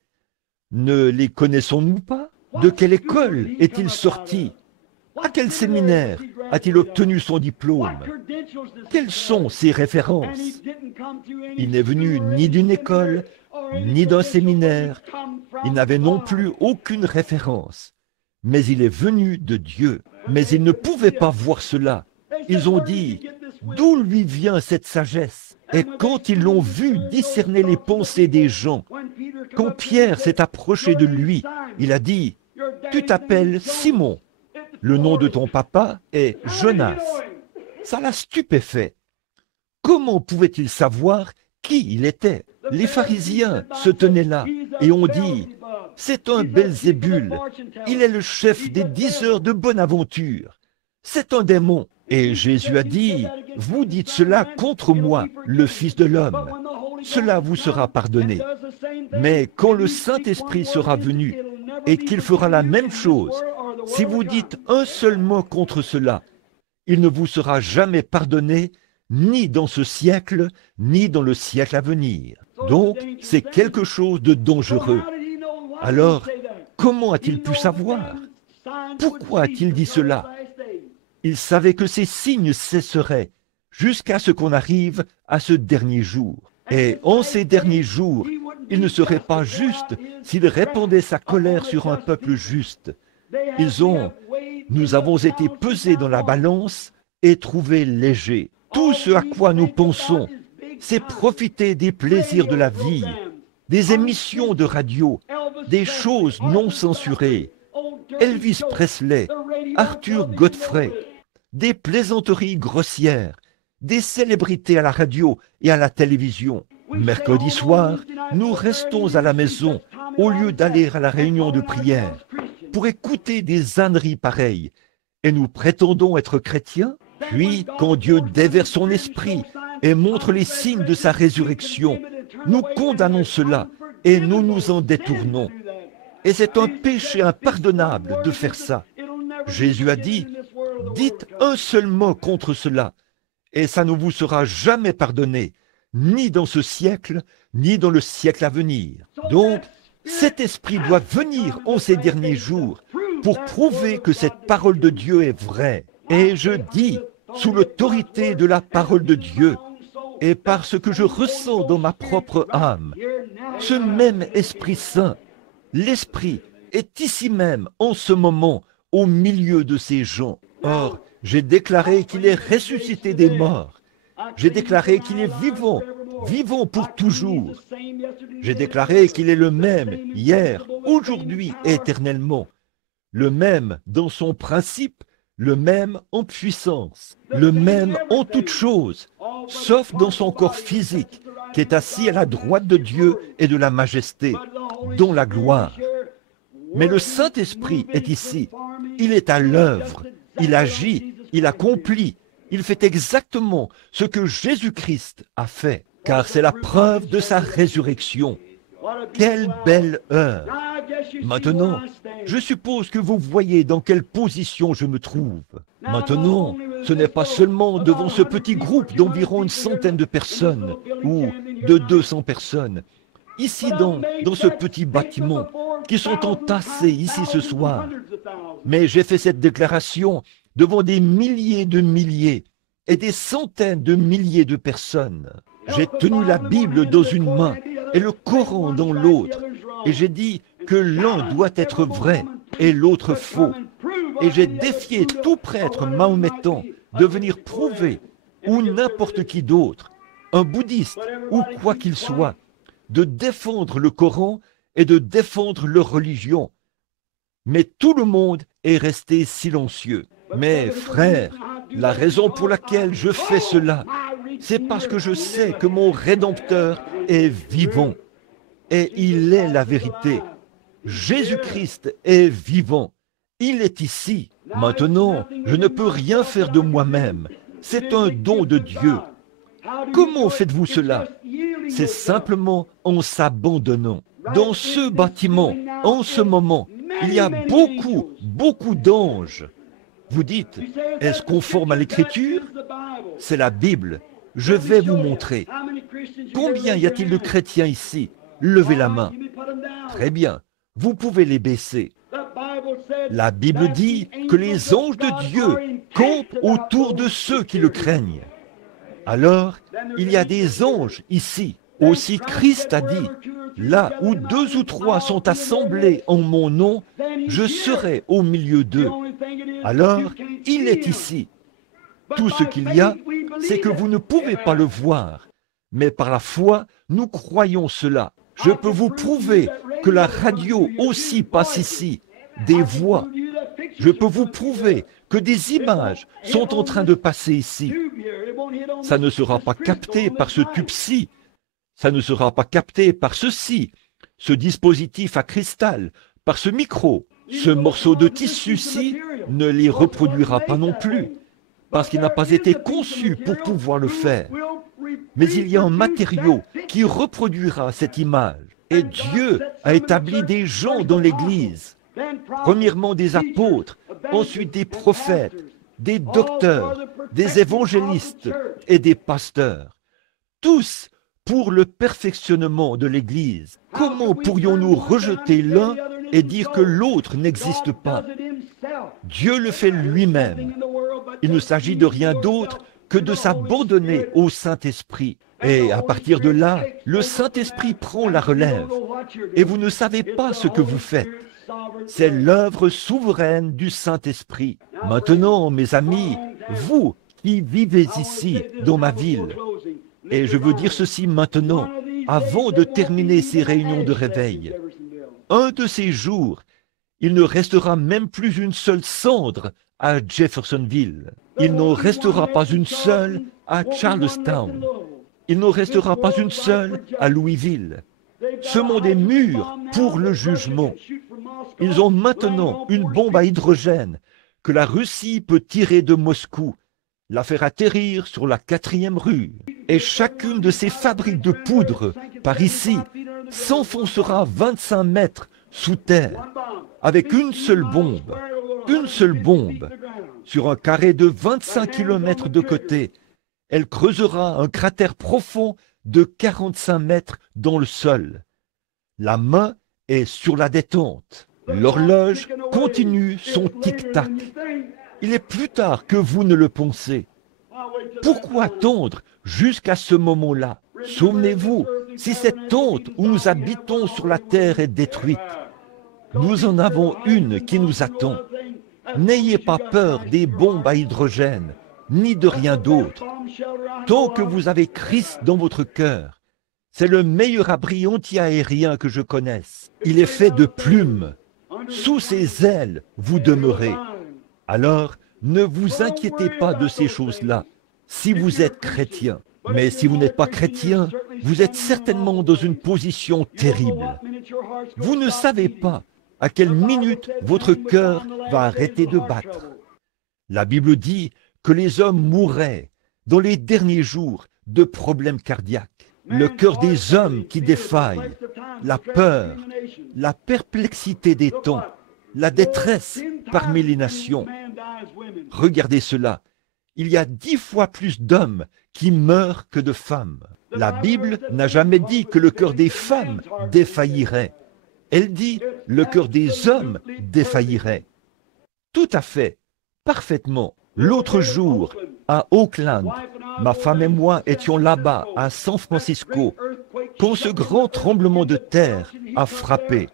Ne les connaissons-nous pas? De quelle école est-il sorti? À quel séminaire a-t-il obtenu son diplôme? Quelles sont ses références? Il n'est venu ni d'une école, ni d'un séminaire. Il n'avait non plus aucune référence. Mais il est venu de Dieu. Mais ils ne pouvaient pas voir cela. Ils ont dit, d'où lui vient cette sagesse? Et quand ils l'ont vu discerner les pensées des gens, quand Pierre s'est approché de lui, il a dit, tu t'appelles Simon. Le nom de ton papa est Jonas. Ça l'a stupéfait. Comment pouvait-il savoir qui il était? Les pharisiens se tenaient là et ont dit, c'est un Belzébul, il est le chef des 10 heures de bonne aventure. C'est un démon. Et Jésus a dit, vous dites cela contre moi, le Fils de l'homme. Cela vous sera pardonné. Mais quand le Saint-Esprit sera venu et qu'il fera la même chose, si vous dites un seul mot contre cela, il ne vous sera jamais pardonné, ni dans ce siècle, ni dans le siècle à venir. Donc, c'est quelque chose de dangereux. Alors, comment a-t-il pu savoir? Pourquoi a-t-il dit cela? Il savait que ces signes cesseraient jusqu'à ce qu'on arrive à ce dernier jour. Et en ces derniers jours, il ne serait pas juste s'il répandait sa colère sur un peuple juste. Nous avons été pesés dans la balance et trouvés légers. Tout ce à quoi nous pensons, c'est profiter des plaisirs de la vie, des émissions de radio, des choses non censurées. Elvis Presley, Arthur Godfrey, des plaisanteries grossières, des célébrités à la radio et à la télévision. Mercredi soir, nous restons à la maison au lieu d'aller à la réunion de prière pour écouter des âneries pareilles et nous prétendons être chrétiens. Puis, quand Dieu déverse son esprit et montre les signes de sa résurrection, nous condamnons cela et nous nous en détournons. Et c'est un péché impardonnable de faire ça. Jésus a dit, dites un seul mot contre cela, et ça ne vous sera jamais pardonné, ni dans ce siècle, ni dans le siècle à venir. Donc, cet esprit doit venir en ces derniers jours pour prouver que cette parole de Dieu est vraie. Et je dis, sous l'autorité de la parole de Dieu, et par ce que je ressens dans ma propre âme, ce même Esprit Saint, l'Esprit est ici même, en ce moment, au milieu de ces gens. Or, j'ai déclaré qu'il est ressuscité des morts. J'ai déclaré qu'il est vivant, vivant pour toujours. J'ai déclaré qu'il est le même hier, aujourd'hui et éternellement. Le même dans son principe, le même en puissance, le même en toutes choses, sauf dans son corps physique, qui est assis à la droite de Dieu et de la majesté, dont la gloire. Mais le Saint-Esprit est ici, il est à l'œuvre, il agit, il accomplit, il fait exactement ce que Jésus-Christ a fait, car c'est la preuve de sa résurrection. Quelle belle heure! Maintenant, je suppose que vous voyez dans quelle position je me trouve. Maintenant, ce n'est pas seulement devant ce petit groupe d'environ une centaine de personnes, ou de 200 personnes, ici dans ce petit bâtiment, qui sont entassés ici ce soir. Mais j'ai fait cette déclaration devant des milliers de milliers et des centaines de milliers de personnes. J'ai tenu la Bible dans une main et le Coran dans l'autre, et j'ai dit que l'un doit être vrai et l'autre faux. Et j'ai défié tout prêtre mahométan de venir prouver, ou n'importe qui d'autre, un bouddhiste ou quoi qu'il soit, de défendre le Coran et de défendre leur religion. Mais tout le monde est resté silencieux. Mais frères, la raison pour laquelle je fais cela, c'est parce que je sais que mon Rédempteur est vivant. Et il est la vérité. Jésus-Christ est vivant. Il est ici. Maintenant, je ne peux rien faire de moi-même. C'est un don de Dieu. Comment faites-vous cela? C'est simplement en s'abandonnant. Dans ce bâtiment, en ce moment, Il y a beaucoup d'anges. Vous dites, est-ce conforme à l'Écriture? C'est la Bible. Je vais vous montrer. Combien y a-t-il de chrétiens ici? Levez la main. Très bien. Vous pouvez les baisser. La Bible dit que les anges de Dieu campent autour de ceux qui le craignent. Alors, il y a des anges ici. Aussi Christ a dit, là où 2 ou 3 sont assemblés en mon nom, je serai au milieu d'eux. Alors, il est ici. Tout ce qu'il y a, c'est que vous ne pouvez pas le voir. Mais par la foi, nous croyons cela. Je peux vous prouver que la radio aussi passe ici, des voix. Je peux vous prouver que des images sont en train de passer ici. Ça ne sera pas capté par ce tube-ci. Ça ne sera pas capté par ceci, ce dispositif à cristal, par ce micro. Ce morceau de tissu-ci ne les reproduira pas non plus, parce qu'il n'a pas été conçu pour pouvoir le faire. Mais il y a un matériau qui reproduira cette image. Et Dieu a établi des gens dans l'Église. Premièrement des apôtres, ensuite des prophètes, des docteurs, des évangélistes et des pasteurs. Tous pour le perfectionnement de l'Église. Comment pourrions-nous rejeter l'un et dire que l'autre n'existe pas? Dieu le fait lui-même. Il ne s'agit de rien d'autre que de s'abandonner au Saint-Esprit. Et à partir de là, le Saint-Esprit prend la relève. Et vous ne savez pas ce que vous faites. C'est l'œuvre souveraine du Saint-Esprit. Maintenant, mes amis, vous qui vivez ici, dans ma ville, et je veux dire ceci maintenant, avant de terminer ces réunions de réveil. Un de ces jours, il ne restera même plus une seule cendre à Jeffersonville. Il n'en restera pas une seule à Charlestown. Il n'en restera pas une seule à Louisville. Ce monde est mûr pour le jugement. Ils ont maintenant une bombe à hydrogène que la Russie peut tirer de Moscou, la faire atterrir sur la 4e rue. Et chacune de ces fabriques de poudre, par ici, s'enfoncera 25 mètres sous terre, avec une seule bombe, sur un carré de 25 km de côté. Elle creusera un cratère profond de 45 mètres dans le sol. La main est sur la détente. L'horloge continue son tic-tac. Il est plus tard que vous ne le pensez. Pourquoi attendre jusqu'à ce moment-là? Souvenez-vous, si cette tente où nous habitons sur la terre est détruite, nous en avons une qui nous attend. N'ayez pas peur des bombes à hydrogène, ni de rien d'autre. Tant que vous avez Christ dans votre cœur, c'est le meilleur abri anti-aérien que je connaisse. Il est fait de plumes. Sous ses ailes, vous demeurez. Alors, ne vous inquiétez pas de ces choses-là, si vous êtes chrétien. Mais si vous n'êtes pas chrétien, vous êtes certainement dans une position terrible. Vous ne savez pas à quelle minute votre cœur va arrêter de battre. La Bible dit que les hommes mourraient dans les derniers jours de problèmes cardiaques. Le cœur des hommes qui défaille, la peur, la perplexité des temps, la détresse parmi les nations. Regardez cela, il y a 10 fois plus d'hommes qui meurent que de femmes. La Bible n'a jamais dit que le cœur des femmes défaillirait. Elle dit le cœur des hommes défaillirait. Tout à fait, parfaitement. L'autre jour, à Oakland, ma femme et moi étions là-bas, à San Francisco, quand ce grand tremblement de terre a frappé.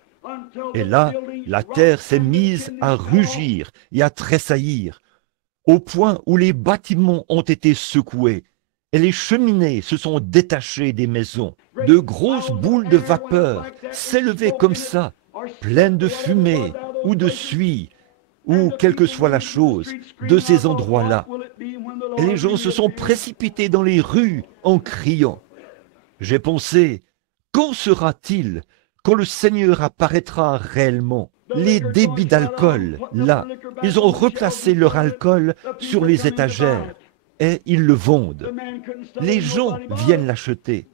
Et là, la terre s'est mise à rugir et à tressaillir, au point où les bâtiments ont été secoués et les cheminées se sont détachées des maisons. De grosses boules de vapeur s'élevaient comme ça, pleines de fumée ou de suie, ou quelle que soit la chose, de ces endroits-là. Et les gens se sont précipités dans les rues en criant. J'ai pensé, quand sera-t-il quand le Seigneur apparaîtra réellement? Les débits d'alcool, là, ils ont replacé leur alcool sur les étagères et ils le vendent. Les gens viennent l'acheter.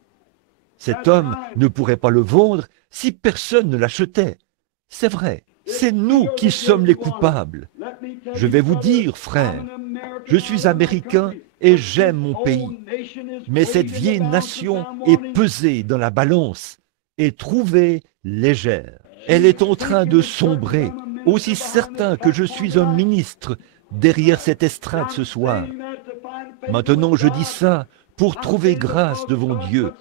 Cet homme ne pourrait pas le vendre si personne ne l'achetait. C'est vrai, C'est nous qui sommes les coupables. Je vais vous dire, frère, je suis américain et j'aime mon pays. Mais cette vieille nation est pesée dans la balance et trouvée légère. Elle est en train de sombrer, aussi certain que je suis un ministre derrière cette estrade ce soir. Maintenant, je dis ça pour trouver grâce devant Dieu.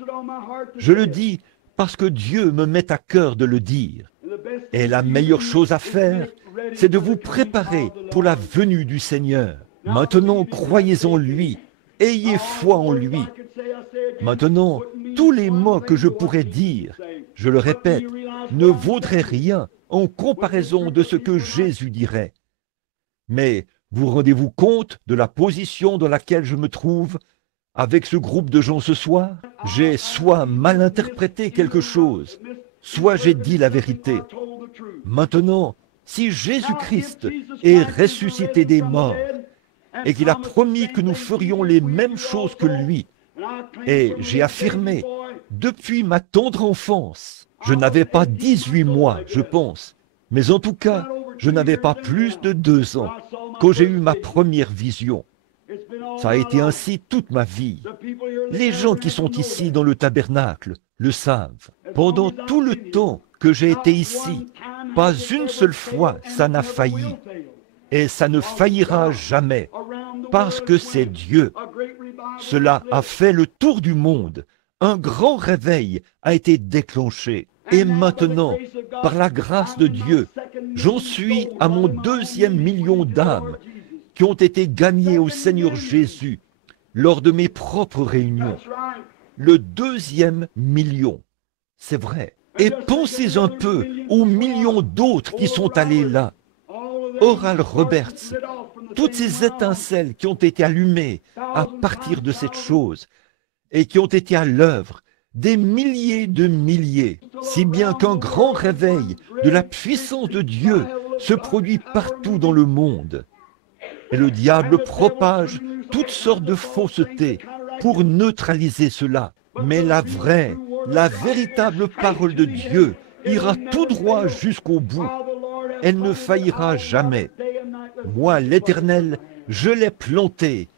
Je le dis parce que Dieu me met à cœur de le dire. Et la meilleure chose à faire, c'est de vous préparer pour la venue du Seigneur. Maintenant, croyez en lui, ayez foi en lui. Maintenant, tous les mots que je pourrais dire, je le répète, ne vaudraient rien en comparaison de ce que Jésus dirait. Mais vous rendez-vous compte de la position dans laquelle je me trouve avec ce groupe de gens ce soir? J'ai soit mal interprété quelque chose, soit j'ai dit la vérité. Maintenant, si Jésus-Christ est ressuscité des morts et qu'il a promis que nous ferions les mêmes choses que lui, et j'ai affirmé, depuis ma tendre enfance, je n'avais pas 18 mois, je pense, mais en tout cas, je n'avais pas plus de 2 ans quand j'ai eu ma première vision. Ça a été ainsi toute ma vie. Les gens qui sont ici dans le tabernacle le savent. Pendant tout le temps que j'ai été ici, pas une seule fois ça n'a failli. Et ça ne faillira jamais, parce que c'est Dieu. Cela a fait le tour du monde. Un grand réveil a été déclenché. Et maintenant, par la grâce de Dieu, j'en suis à mon 2e million d'âmes qui ont été gagnées au Seigneur Jésus lors de mes propres réunions. Le 2e million, c'est vrai. Et pensez un peu aux millions d'autres qui sont allés là. Oral Roberts, toutes ces étincelles qui ont été allumées à partir de cette chose et qui ont été à l'œuvre, des milliers de milliers, si bien qu'un grand réveil de la puissance de Dieu se produit partout dans le monde. Et le diable propage toutes sortes de faussetés pour neutraliser cela. Mais la vraie, la véritable parole de Dieu ira tout droit jusqu'au bout. Elle ne faillira jamais. Moi, l'Éternel, je l'ai plantée.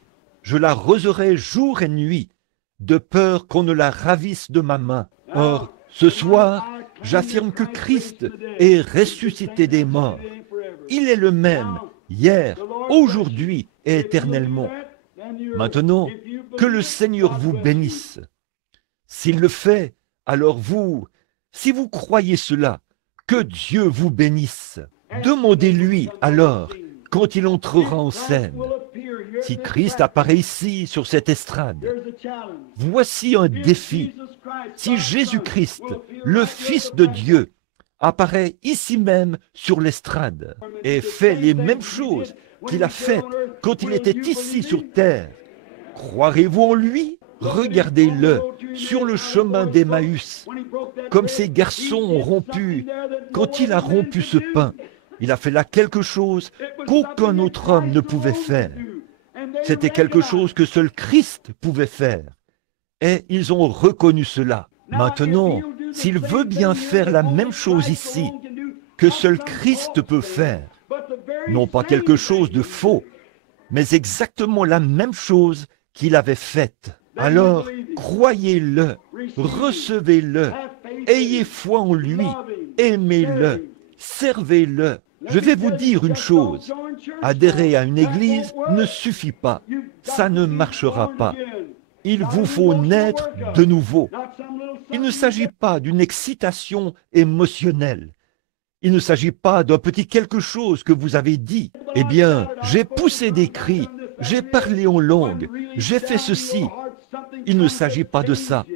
Je l'arroserai jour et nuit, de peur qu'on ne la ravisse de ma main. Or, ce soir, j'affirme que Christ est ressuscité des morts. Il est le même, hier, aujourd'hui et éternellement. Maintenant, que le Seigneur vous bénisse. S'il le fait, alors vous, si vous croyez cela, que Dieu vous bénisse. Demandez-lui alors, quand il entrera en scène. Si Christ apparaît ici, sur cette estrade, voici un défi. Si Jésus-Christ, le Fils de Dieu, apparaît ici même sur l'estrade et fait les mêmes choses qu'il a faites quand il était ici sur terre, croirez-vous en lui? Regardez-le sur le chemin d'Emmaüs, comme ces garçons ont rompu. Quand il a rompu ce pain, il a fait là quelque chose qu'aucun autre homme ne pouvait faire. C'était quelque chose que seul Christ pouvait faire. Et ils ont reconnu cela. Maintenant, s'il veut bien faire la même chose ici, que seul Christ peut faire, non pas quelque chose de faux, mais exactement la même chose qu'il avait faite, alors croyez-le, recevez-le, ayez foi en lui, aimez-le, servez-le. Je vais vous dire une chose, adhérer à une église ne suffit pas, ça ne marchera pas. Il vous faut naître de nouveau. Il ne s'agit pas d'une excitation émotionnelle. Il ne s'agit pas d'un petit quelque chose que vous avez dit. Eh bien, j'ai poussé des cris, j'ai parlé en langue, j'ai fait ceci. Il ne s'agit pas de ça.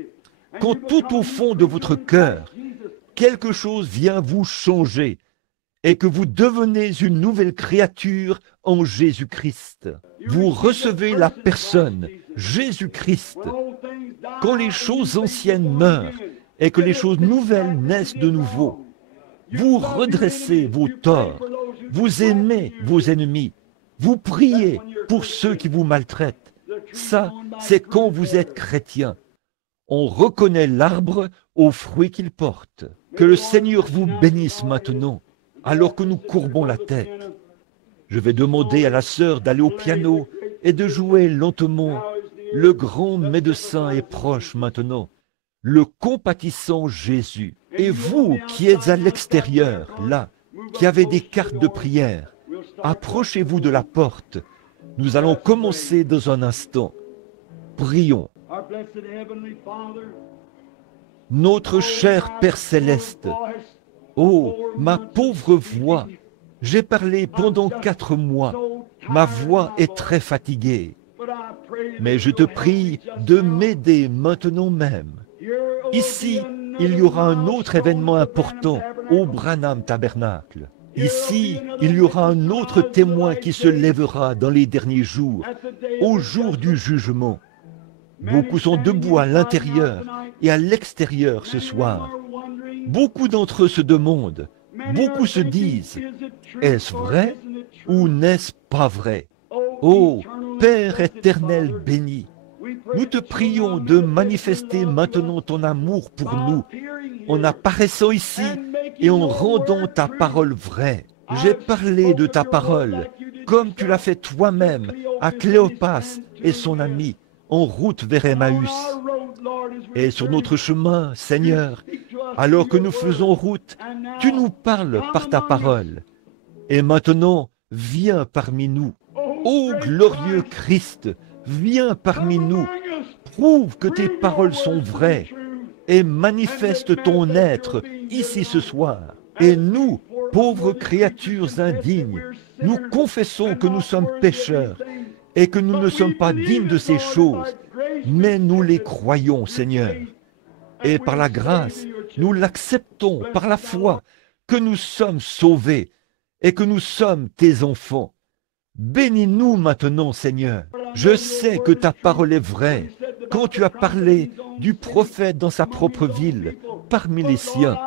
Quand tout au fond de votre cœur, quelque chose vient vous changer et que vous devenez une nouvelle créature en Jésus-Christ. Vous recevez la personne, Jésus-Christ. Quand les choses anciennes meurent et que les choses nouvelles naissent de nouveau, vous redressez vos torts, vous aimez vos ennemis, vous priez pour ceux qui vous maltraitent. Ça, c'est quand vous êtes chrétien. On reconnaît l'arbre aux fruits qu'il porte. Que le Seigneur vous bénisse maintenant. alors que nous courbons la tête. Je vais demander à la sœur d'aller au piano et de jouer lentement. Le grand médecin est proche maintenant, le compatissant Jésus. Et vous qui êtes à l'extérieur, là, qui avez des cartes de prière, approchez-vous de la porte. Nous allons commencer dans un instant. Prions. Notre cher Père Céleste, oh, ma pauvre voix, j'ai parlé pendant 4 mois, ma voix est très fatiguée, mais je te prie de m'aider maintenant même. Ici, il y aura un autre événement important au Branham Tabernacle. Ici, il y aura un autre témoin qui se lèvera dans les derniers jours, au jour du jugement. Beaucoup sont debout à l'intérieur et à l'extérieur ce soir. Beaucoup d'entre eux se demandent, beaucoup se disent, est-ce vrai ou n'est-ce pas vrai? Ô Père éternel béni, nous te prions de manifester maintenant ton amour pour nous en apparaissant ici et en rendant ta parole vraie. J'ai parlé de ta parole comme tu l'as fait toi-même à Cléopas et son ami en route vers Emmaüs. Et sur notre chemin, Seigneur, alors que nous faisons route, tu nous parles par ta parole. Et maintenant, viens parmi nous. Ô glorieux Christ, viens parmi nous. Prouve que tes paroles sont vraies et manifeste ton être ici ce soir. Et nous, pauvres créatures indignes, nous confessons que nous sommes pécheurs et que nous ne sommes pas dignes de ces choses, mais nous les croyons, Seigneur. Et par la grâce, nous l'acceptons par la foi, que nous sommes sauvés et que nous sommes tes enfants. Bénis-nous maintenant, Seigneur. Je sais que ta parole est vraie, quand tu as parlé du prophète dans sa propre ville, parmi les siens.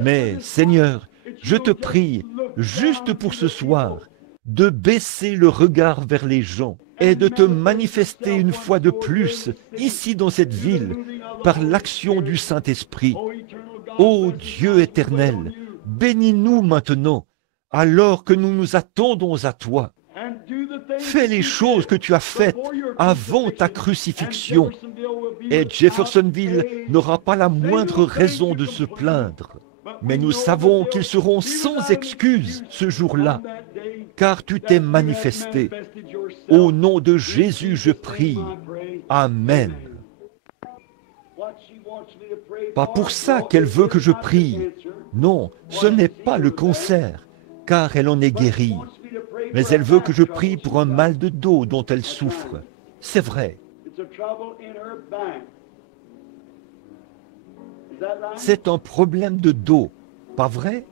Mais, Seigneur, je te prie, juste pour ce soir, de baisser le regard vers les gens et de te manifester une fois de plus, ici dans cette ville, par l'action du Saint-Esprit. Ô Dieu éternel, bénis-nous maintenant, alors que nous nous attendons à toi. Fais les choses que tu as faites avant ta crucifixion, et Jeffersonville n'aura pas la moindre raison de se plaindre. Mais nous savons qu'ils seront sans excuse ce jour-là, car tu t'es manifesté. Au nom de Jésus, je prie. Amen. Pas pour ça qu'elle veut que je prie. Non, ce n'est pas le cancer, car elle en est guérie. Mais elle veut que je prie pour un mal de dos dont elle souffre. C'est vrai. C'est un problème de dos, pas vrai?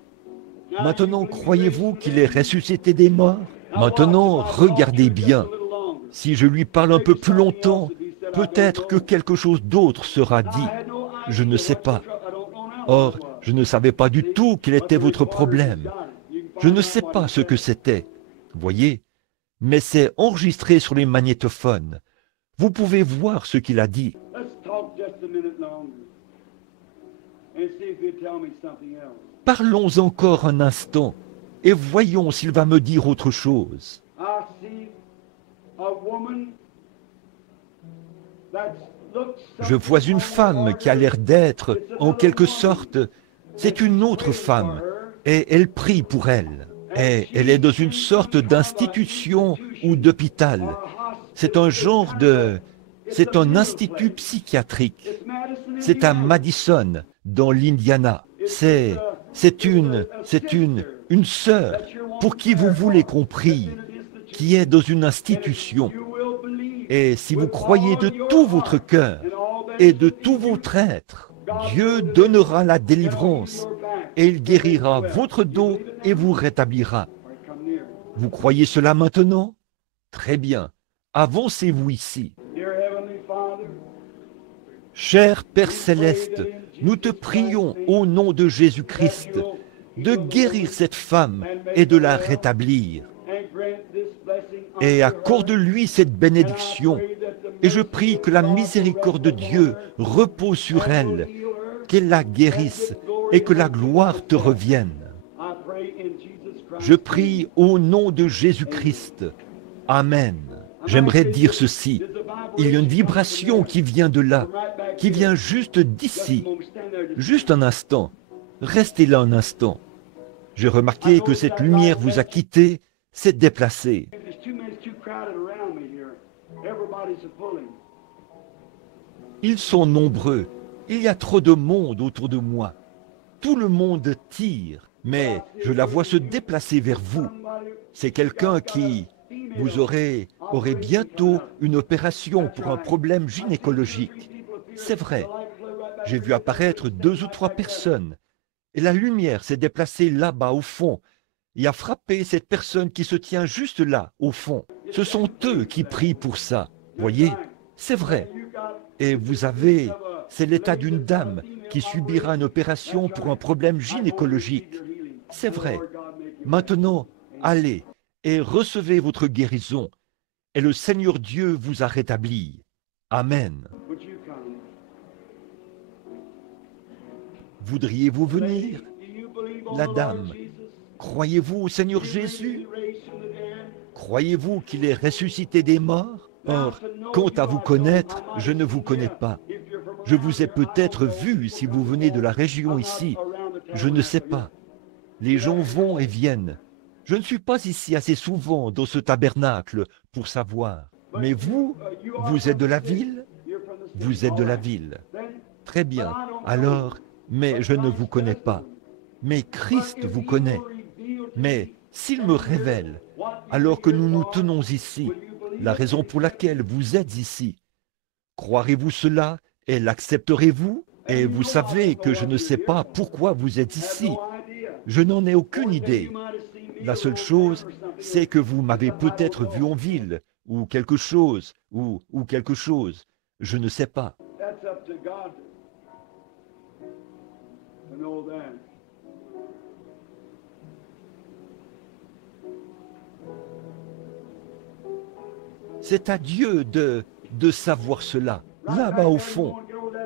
Maintenant, croyez-vous qu'il est ressuscité des morts? Maintenant, regardez bien. Si je lui parle un peu plus longtemps, peut-être que quelque chose d'autre sera dit. Je ne sais pas. Or, je ne savais pas du tout quel était votre problème. Je ne sais pas ce que c'était. Voyez? Mais c'est enregistré sur les magnétophones. Vous pouvez voir ce qu'il a dit. Parlons encore un instant et voyons s'il va me dire autre chose. Je vois une femme qui a l'air d'être, en quelque sorte, c'est une autre femme, et elle prie pour elle. Et elle est dans une sorte d'institution ou d'hôpital. C'est un genre de... C'est un institut psychiatrique. C'est à Madison, dans l'Indiana. C'est une sœur pour qui vous voulez qu'on prie, qui est dans une institution. Et si vous croyez de tout votre cœur et de tout votre être, Dieu donnera la délivrance et il guérira votre dos et vous rétablira. Vous croyez cela maintenant? Très bien. Avancez-vous ici. Cher Père Céleste, nous te prions au nom de Jésus-Christ de guérir cette femme et de la rétablir. Et accorde-lui cette bénédiction. Et je prie que la miséricorde de Dieu repose sur elle, qu'elle la guérisse et que la gloire te revienne. Je prie au nom de Jésus-Christ. Amen. J'aimerais dire ceci. Il y a une vibration qui vient de là, qui vient juste d'ici. Juste un instant. Restez là un instant. J'ai remarqué que cette lumière vous a quitté, s'est déplacée. Ils sont nombreux. Il y a trop de monde autour de moi. Tout le monde tire, mais je la vois se déplacer vers vous. C'est quelqu'un qui, vous aurez bientôt une opération pour un problème gynécologique. C'est vrai. J'ai vu apparaître 2 ou 3 personnes. Et la lumière s'est déplacée là-bas au fond et a frappé cette personne qui se tient juste là, au fond. Ce sont eux qui prient pour ça. Voyez, c'est vrai. Et vous avez, c'est l'état d'une dame qui subira une opération pour un problème gynécologique. C'est vrai. Maintenant, allez et recevez votre guérison. Et le Seigneur Dieu vous a rétabli. Amen. Voudriez-vous venir? La dame, croyez-vous au Seigneur Jésus? Croyez-vous qu'il est ressuscité des morts? Or, quant à vous connaître, je ne vous connais pas. Je vous ai peut-être vu si vous venez de la région ici. Je ne sais pas. Les gens vont et viennent. Je ne suis pas ici assez souvent dans ce tabernacle pour savoir. Mais vous, vous êtes de la ville? Vous êtes de la ville. Très bien. Alors, mais je ne vous connais pas. Mais Christ vous connaît. Mais s'il me révèle, alors que nous nous tenons ici, la raison pour laquelle vous êtes ici, croirez-vous cela et l'accepterez-vous? Et vous savez que je ne sais pas pourquoi vous êtes ici. Je n'en ai aucune idée. La seule chose, c'est que vous m'avez peut-être vu en ville, ou quelque chose, ou quelque chose. Je ne sais pas. C'est à Dieu de savoir cela. Là-bas au fond,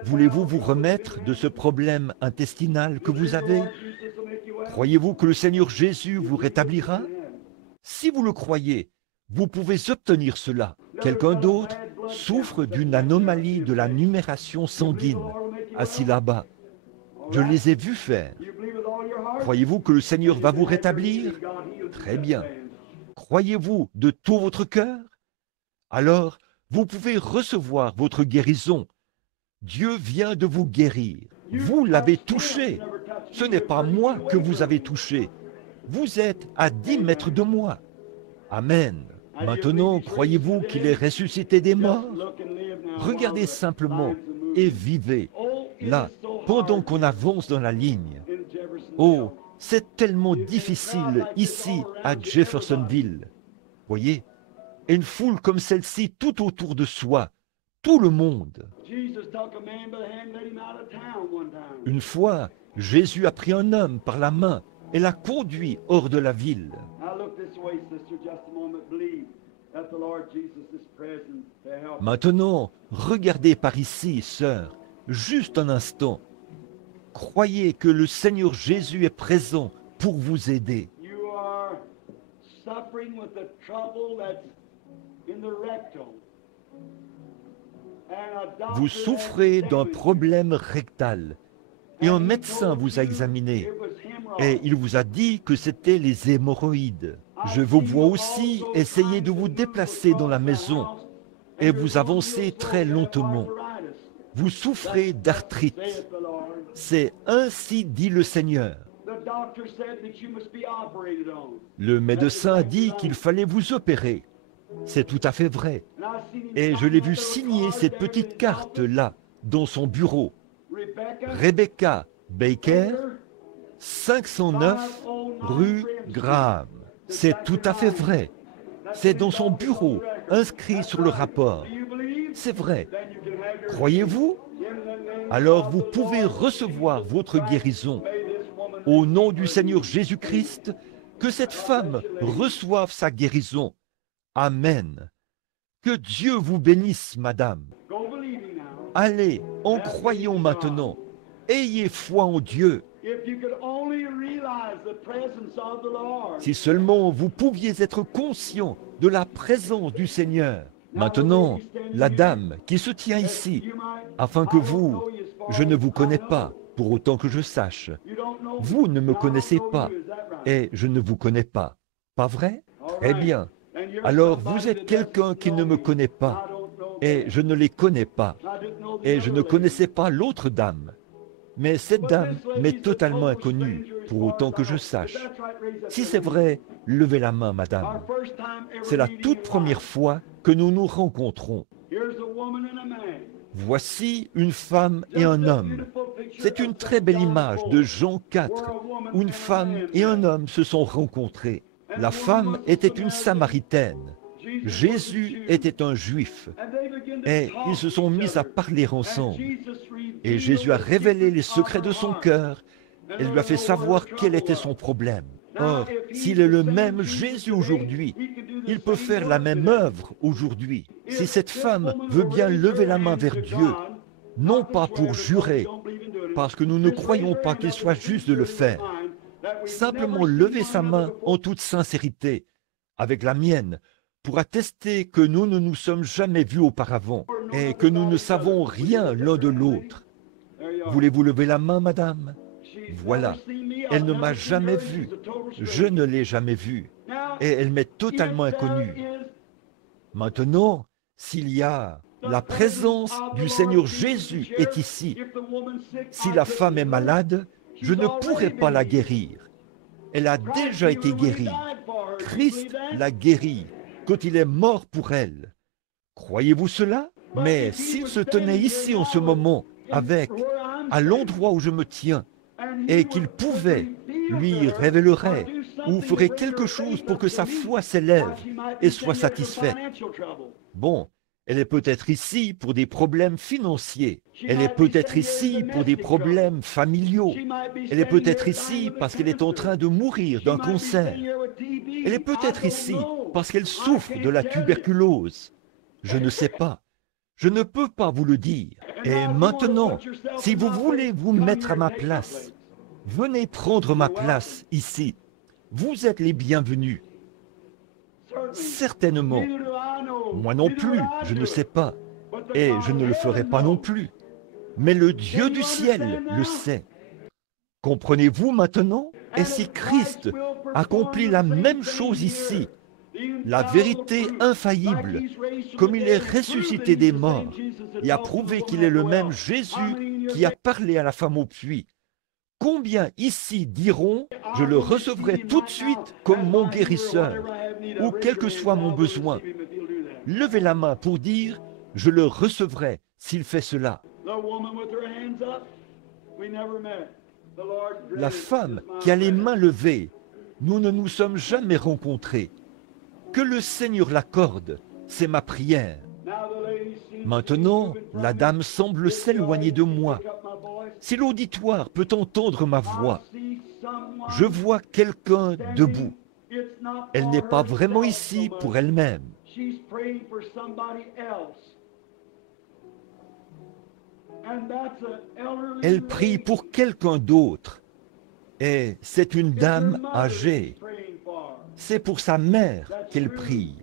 voulez-vous vous remettre de ce problème intestinal que vous avez? Croyez-vous que le Seigneur Jésus vous rétablira? Si vous le croyez, vous pouvez obtenir cela. Quelqu'un d'autre souffre d'une anomalie de la numération sanguine, assis là-bas. Je les ai vus faire. Croyez-vous que le Seigneur va vous rétablir? Très bien. Croyez-vous de tout votre cœur? Alors, vous pouvez recevoir votre guérison. Dieu vient de vous guérir. Vous l'avez touché. Ce n'est pas moi que vous avez touché. Vous êtes à 10 mètres de moi. Amen. Maintenant, croyez-vous qu'il est ressuscité des morts? Regardez simplement et vivez, là, pendant qu'on avance dans la ligne. Oh, c'est tellement difficile ici à Jeffersonville. Voyez, une foule comme celle-ci tout autour de soi, tout le monde. Une fois, Jésus a pris un homme par la main et l'a conduit hors de la ville. Maintenant, regardez par ici, sœur, juste un instant. Croyez que le Seigneur Jésus est présent pour vous aider. Vous souffrez d'un problème rectal et un médecin vous a examiné et il vous a dit que c'était les hémorroïdes. Je vous vois aussi essayer de vous déplacer dans la maison et vous avancez très lentement. Vous souffrez d'arthrite. C'est ainsi dit le Seigneur. Le médecin a dit qu'il fallait vous opérer. C'est tout à fait vrai. Et je l'ai vu signer cette petite carte-là, dans son bureau. Rebecca Baker, 509 rue Graham. C'est tout à fait vrai. C'est dans son bureau, inscrit sur le rapport. C'est vrai. Croyez-vous? Alors vous pouvez recevoir votre guérison. Au nom du Seigneur Jésus-Christ, que cette femme reçoive sa guérison. Amen. Que Dieu vous bénisse, madame. Allez, en croyant maintenant. Ayez foi en Dieu. Si seulement vous pouviez être conscient de la présence du Seigneur. Maintenant, la dame qui se tient ici, afin que vous, je ne vous connais pas, pour autant que je sache. Vous ne me connaissez pas, et je ne vous connais pas. Pas vrai? Très bien. Alors vous êtes quelqu'un qui ne me connaît pas, et je ne les connais pas, et je ne connaissais pas l'autre dame. Mais cette dame m'est totalement inconnue, pour autant que je sache. Si c'est vrai, levez la main, madame. C'est la toute première fois que nous nous rencontrons. Voici une femme et un homme. C'est une très belle image de Jean 4, où une femme et un homme se sont rencontrés. La femme était une Samaritaine. Jésus était un Juif. Et ils se sont mis à parler ensemble. Et Jésus a révélé les secrets de son cœur et lui a fait savoir quel était son problème. Or, s'il est le même Jésus aujourd'hui, il peut faire la même œuvre aujourd'hui. Si cette femme veut bien lever la main vers Dieu, non pas pour jurer, parce que nous ne croyons pas qu'il soit juste de le faire, simplement lever sa main en toute sincérité, avec la mienne, pour attester que nous ne nous sommes jamais vus auparavant et que nous ne savons rien l'un de l'autre. Voulez-vous lever la main, madame? Voilà, elle ne m'a jamais vu, je ne l'ai jamais vue, et elle m'est totalement inconnue. Maintenant, s'il y a la présence du Seigneur Jésus est ici, si la femme est malade, je ne pourrai pas la guérir. Elle a déjà été guérie. Christ l'a guérie quand il est mort pour elle. Croyez-vous cela? Mais s'il se tenait ici en ce moment, à l'endroit où je me tiens, et qu'il pouvait, lui révélerait ou ferait quelque chose pour que sa foi s'élève et soit satisfaite. Bon, elle est peut-être ici pour des problèmes financiers. Elle est peut-être ici pour des problèmes familiaux. Elle est peut-être ici parce qu'elle est en train de mourir d'un cancer. Elle est peut-être ici parce qu'elle souffre de la tuberculose. Je ne sais pas. Je ne peux pas vous le dire. Et maintenant, si vous voulez vous mettre à ma place, venez prendre ma place ici. Vous êtes les bienvenus. Certainement. Moi non plus, je ne sais pas. Et je ne le ferai pas non plus. Mais le Dieu du ciel le sait. Comprenez-vous maintenant? Et si Christ accomplit la même chose ici, la vérité infaillible, comme il est ressuscité des morts et a prouvé qu'il est le même Jésus qui a parlé à la femme au puits, combien ici diront « Je le recevrai tout de suite comme mon guérisseur » ou quel que soit mon besoin. Levez la main pour dire « Je le recevrai s'il fait cela ». La femme qui a les mains levées, nous ne nous sommes jamais rencontrés. Que le Seigneur l'accorde, c'est ma prière. Maintenant, la dame semble s'éloigner de moi. Si l'auditoire peut entendre ma voix, je vois quelqu'un debout. Elle n'est pas vraiment ici pour elle-même. Elle prie pour quelqu'un d'autre. Et c'est une dame âgée. C'est pour sa mère qu'elle prie.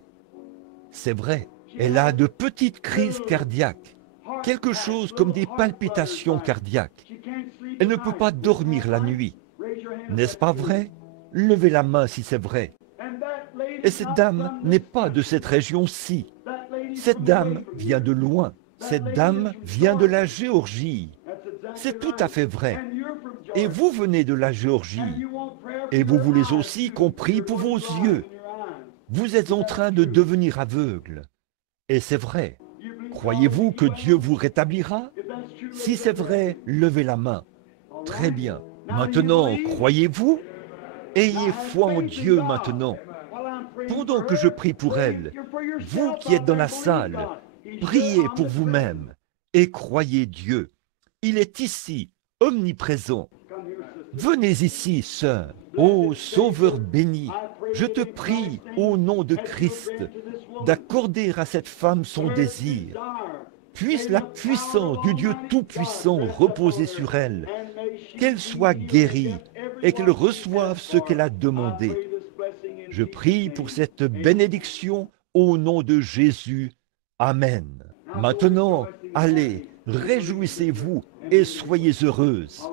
C'est vrai, elle a de petites crises cardiaques, quelque chose comme des palpitations cardiaques. Elle ne peut pas dormir la nuit. N'est-ce pas vrai? Levez la main si c'est vrai. Et cette dame n'est pas de cette région-ci. Cette dame vient de loin. Cette dame vient de la Géorgie. C'est tout à fait vrai. Et vous venez de la Géorgie. Et vous voulez aussi qu'on prie pour vos yeux. Vous êtes en train de devenir aveugle. Et c'est vrai. Croyez-vous que Dieu vous rétablira? Si c'est vrai, levez la main. Très bien. Maintenant, croyez-vous? Ayez foi en Dieu maintenant. Pendant que je prie pour elle, vous qui êtes dans la salle, priez pour vous-même et croyez Dieu. Il est ici, omniprésent. Venez ici, sœur. Ô Sauveur béni, je te prie, au nom de Christ, d'accorder à cette femme son désir. Puisse la puissance du Dieu Tout-Puissant reposer sur elle, qu'elle soit guérie et qu'elle reçoive ce qu'elle a demandé. Je prie pour cette bénédiction au nom de Jésus. Amen. Maintenant, allez, réjouissez-vous et soyez heureuses.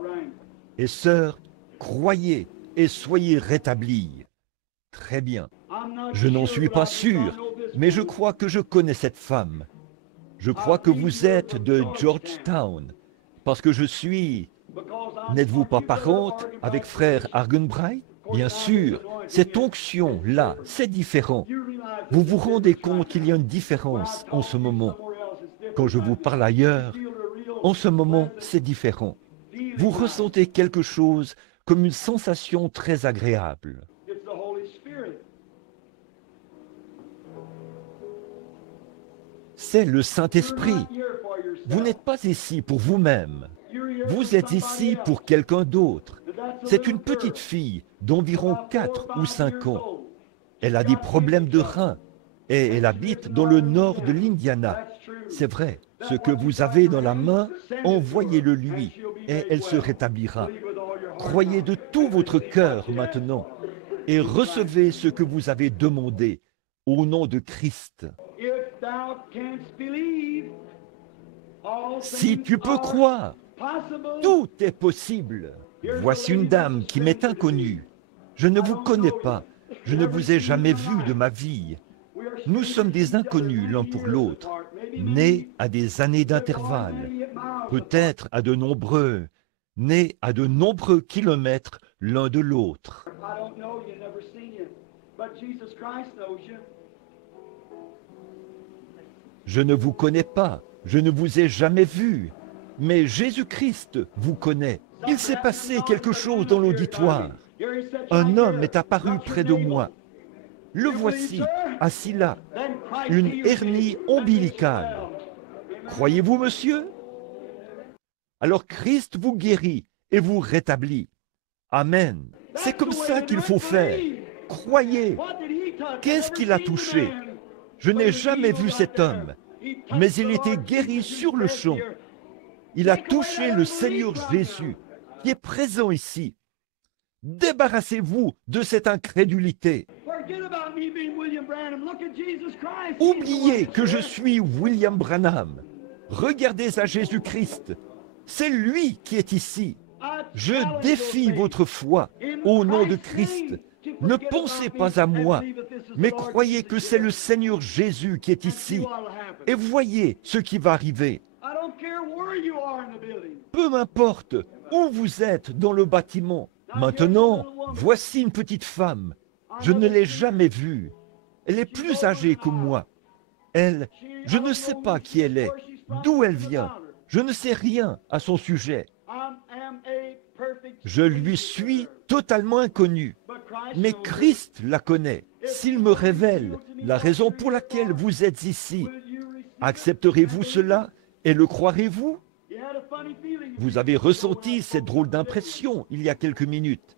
Et sœurs, croyez et soyez rétablies. Très bien. Je n'en suis pas sûr, mais je crois que je connais cette femme. Je crois que vous êtes de Georgetown, parce que je suis... N'êtes-vous pas parente avec frère Argenbright? Bien sûr, cette onction-là, c'est différent. Vous vous rendez compte qu'il y a une différence en ce moment. Quand je vous parle ailleurs, en ce moment, c'est différent. Vous ressentez quelque chose comme une sensation très agréable. C'est le Saint-Esprit. Vous n'êtes pas ici pour vous-même. Vous êtes ici pour quelqu'un d'autre. C'est une petite fille d'environ 4 ou 5 ans. Elle a des problèmes de reins et elle habite dans le nord de l'Indiana. C'est vrai, ce que vous avez dans la main, envoyez-le lui et elle se rétablira. Croyez de tout votre cœur maintenant et recevez ce que vous avez demandé au nom de Christ. Si tu peux croire, tout est possible. Voici une dame qui m'est inconnue. Je ne vous connais pas. Je ne vous ai jamais vu de ma vie. Nous sommes des inconnus l'un pour l'autre, nés à des années d'intervalle, peut-être nés à de nombreux kilomètres l'un de l'autre. Je ne vous connais pas, je ne vous ai jamais vu, mais Jésus-Christ vous connaît. Il s'est passé quelque chose dans l'auditoire. Un homme est apparu près de moi. Le voici, assis là, une hernie ombilicale. Croyez-vous, monsieur? Alors Christ vous guérit et vous rétablit. Amen. C'est comme ça qu'il faut faire. Croyez. Qu'est-ce qu'il a touché? Je n'ai jamais vu cet homme, mais il était guéri sur le champ. Il a touché le Seigneur Jésus, qui est présent ici. Débarrassez-vous de cette incrédulité. Oubliez que je suis William Branham. Regardez à Jésus-Christ. C'est lui qui est ici. Je défie votre foi au nom de Christ. Ne pensez pas à moi, mais croyez que c'est le Seigneur Jésus qui est ici. Et voyez ce qui va arriver. Peu m'importe où vous êtes dans le bâtiment. Maintenant, voici une petite femme. Je ne l'ai jamais vue. Elle est plus âgée que moi. Je ne sais pas qui elle est, d'où elle vient. Je ne sais rien à son sujet. Je lui suis totalement inconnu. Mais Christ la connaît. S'il me révèle la raison pour laquelle vous êtes ici, accepterez-vous cela et le croirez-vous? Vous avez ressenti cette drôle d'impression il y a quelques minutes,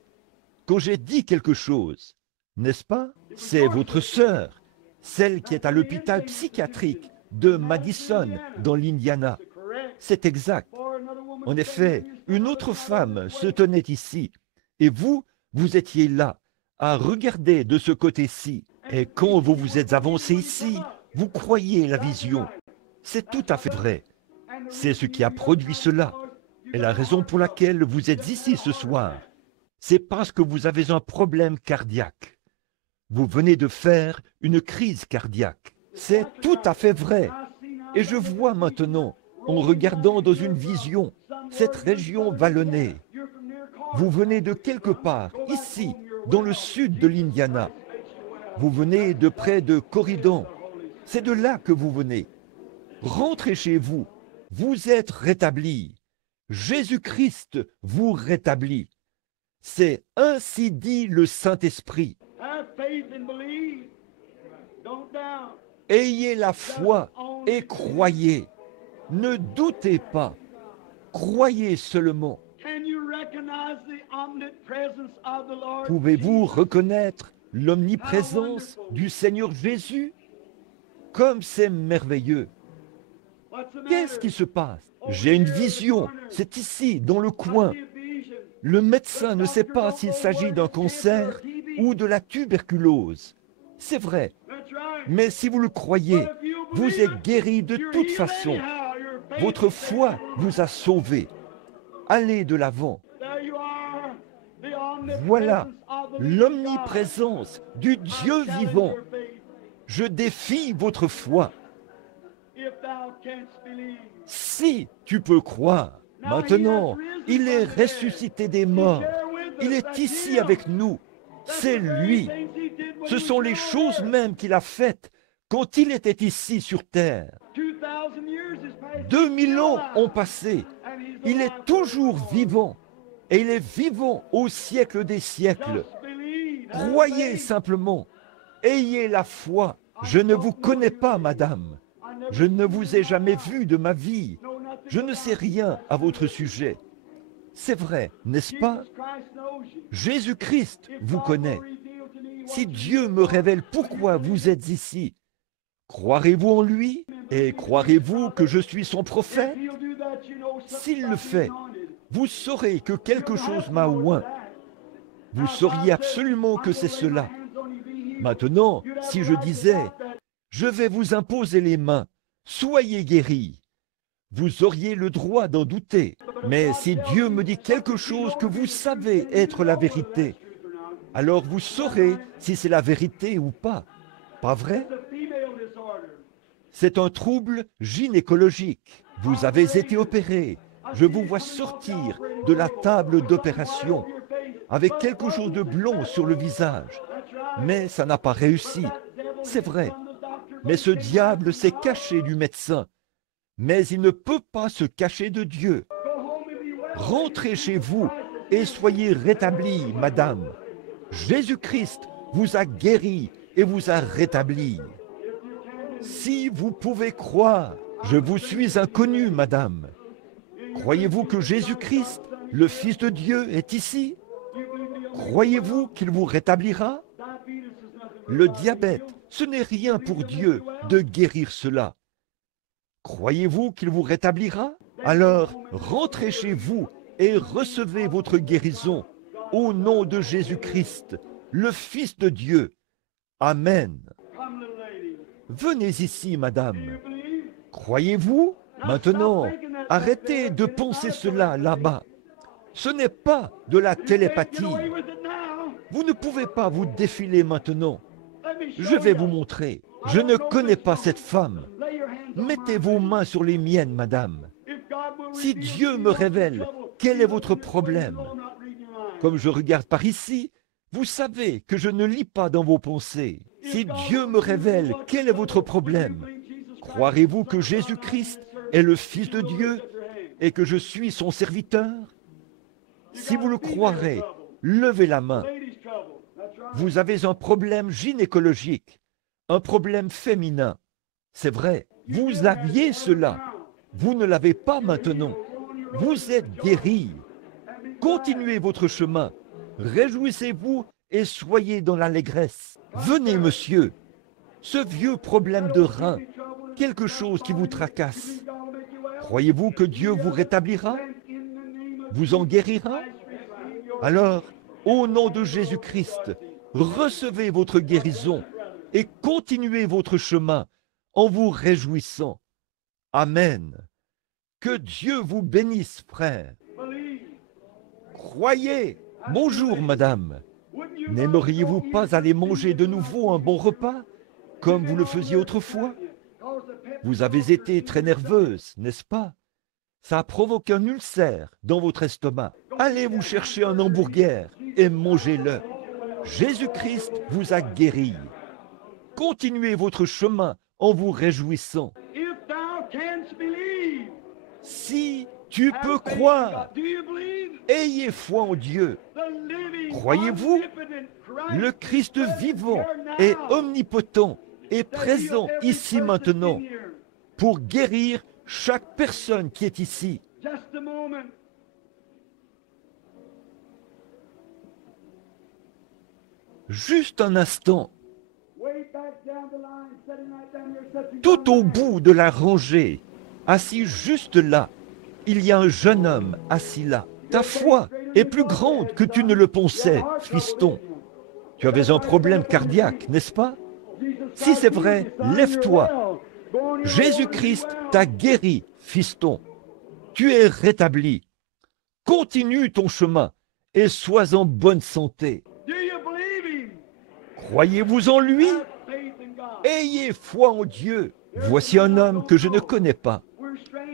quand j'ai dit quelque chose, n'est-ce pas? C'est votre sœur, celle qui est à l'hôpital psychiatrique de Madison, dans l'Indiana. C'est exact. En effet, une autre femme se tenait ici, et vous étiez là, à regarder de ce côté-ci. Et quand vous vous êtes avancé ici, vous croyez la vision. C'est tout à fait vrai. C'est ce qui a produit cela. Et la raison pour laquelle vous êtes ici ce soir, c'est parce que vous avez un problème cardiaque. Vous venez de faire une crise cardiaque. C'est tout à fait vrai. Et je vois maintenant, en regardant dans une vision, cette région vallonnée. Vous venez de quelque part, ici, dans le sud de l'Indiana. Vous venez de près de Corridon. C'est de là que vous venez. Rentrez chez vous. Vous êtes rétablis. Jésus-Christ vous rétablit. C'est ainsi dit le Saint-Esprit. Ayez la foi et croyez. Ne doutez pas. Croyez seulement. Pouvez-vous reconnaître l'omniprésence du Seigneur Jésus? Comme c'est merveilleux. Qu'est-ce qui se passe? J'ai une vision, c'est ici, dans le coin. Le médecin ne sait pas s'il s'agit d'un cancer ou de la tuberculose. C'est vrai. Mais si vous le croyez, vous êtes guéri de toute façon. Votre foi vous a sauvé. Allez de l'avant. Voilà l'omniprésence du Dieu vivant. Je défie votre foi. Si tu peux croire, maintenant, il est ressuscité des morts. Il est ici avec nous. C'est lui. Ce sont les choses mêmes qu'il a faites quand il était ici sur terre. 2000 ans ont passé. Il est toujours vivant. Et il est vivant au siècle des siècles. Croyez simplement. Ayez la foi. Je ne vous connais pas, madame. Je ne vous ai jamais vu de ma vie. Je ne sais rien à votre sujet. C'est vrai, n'est-ce pas? Jésus-Christ vous connaît. Si Dieu me révèle pourquoi vous êtes ici, croirez-vous en lui et croirez-vous que je suis son prophète? S'il le fait, vous saurez que quelque chose m'a oint. Vous sauriez absolument que c'est cela. Maintenant, si je disais, je vais vous imposer les mains, soyez guéris, vous auriez le droit d'en douter. Mais si Dieu me dit quelque chose que vous savez être la vérité, alors vous saurez si c'est la vérité ou pas. Pas vrai? C'est un trouble gynécologique. Vous avez été opéré. Je vous vois sortir de la table d'opération avec quelque chose de blond sur le visage. Mais ça n'a pas réussi. C'est vrai. Mais ce diable s'est caché du médecin. Mais il ne peut pas se cacher de Dieu. Rentrez chez vous et soyez rétablis, madame. Jésus-Christ vous a guéri et vous a rétabli. Si vous pouvez croire, je vous suis inconnu, madame. Croyez-vous que Jésus-Christ, le Fils de Dieu, est ici? Croyez-vous qu'il vous rétablira? Le diabète, ce n'est rien pour Dieu de guérir cela. Croyez-vous qu'il vous rétablira? Alors, rentrez chez vous et recevez votre guérison au nom de Jésus-Christ, le Fils de Dieu. Amen. Venez ici, madame. Croyez-vous? Maintenant, arrêtez de penser cela là-bas. Ce n'est pas de la télépathie. Vous ne pouvez pas vous défiler maintenant. Je vais vous montrer. Je ne connais pas cette femme. Mettez vos mains sur les miennes, madame. Si Dieu me révèle quel est votre problème, comme je regarde par ici, vous savez que je ne lis pas dans vos pensées. Si Dieu me révèle quel est votre problème, croirez-vous que Jésus-Christ est le Fils de Dieu et que je suis son serviteur? Si vous le croirez, levez la main. Vous avez un problème gynécologique, un problème féminin. C'est vrai, vous aviez cela. Vous ne l'avez pas maintenant. Vous êtes guéri. Continuez votre chemin. Réjouissez-vous et soyez dans l'allégresse. Venez, monsieur. Ce vieux problème de rein, quelque chose qui vous tracasse. Croyez-vous que Dieu vous rétablira? Vous en guérira? Alors, au nom de Jésus-Christ, recevez votre guérison et continuez votre chemin en vous réjouissant. Amen. Que Dieu vous bénisse, frère. Croyez. Bonjour, madame. N'aimeriez-vous pas aller manger de nouveau un bon repas, comme vous le faisiez autrefois? Vous avez été très nerveuse, n'est-ce pas? Ça provoque un ulcère dans votre estomac. Allez vous chercher un hamburger et mangez-le. Jésus-Christ vous a guéri. Continuez votre chemin en vous réjouissant. Si tu peux croire, ayez foi en Dieu. Croyez-vous? Le Christ vivant est omnipotent et présent ici maintenant pour guérir chaque personne qui est ici. Juste un instant. Tout au bout de la rangée, assis juste là, il y a un jeune homme assis là. Ta foi est plus grande que tu ne le pensais, fiston. Tu avais un problème cardiaque, n'est-ce pas? Si c'est vrai, lève-toi. Jésus-Christ t'a guéri, fiston. Tu es rétabli. Continue ton chemin et sois en bonne santé. Croyez-vous en lui? Ayez foi en Dieu. Voici un homme que je ne connais pas.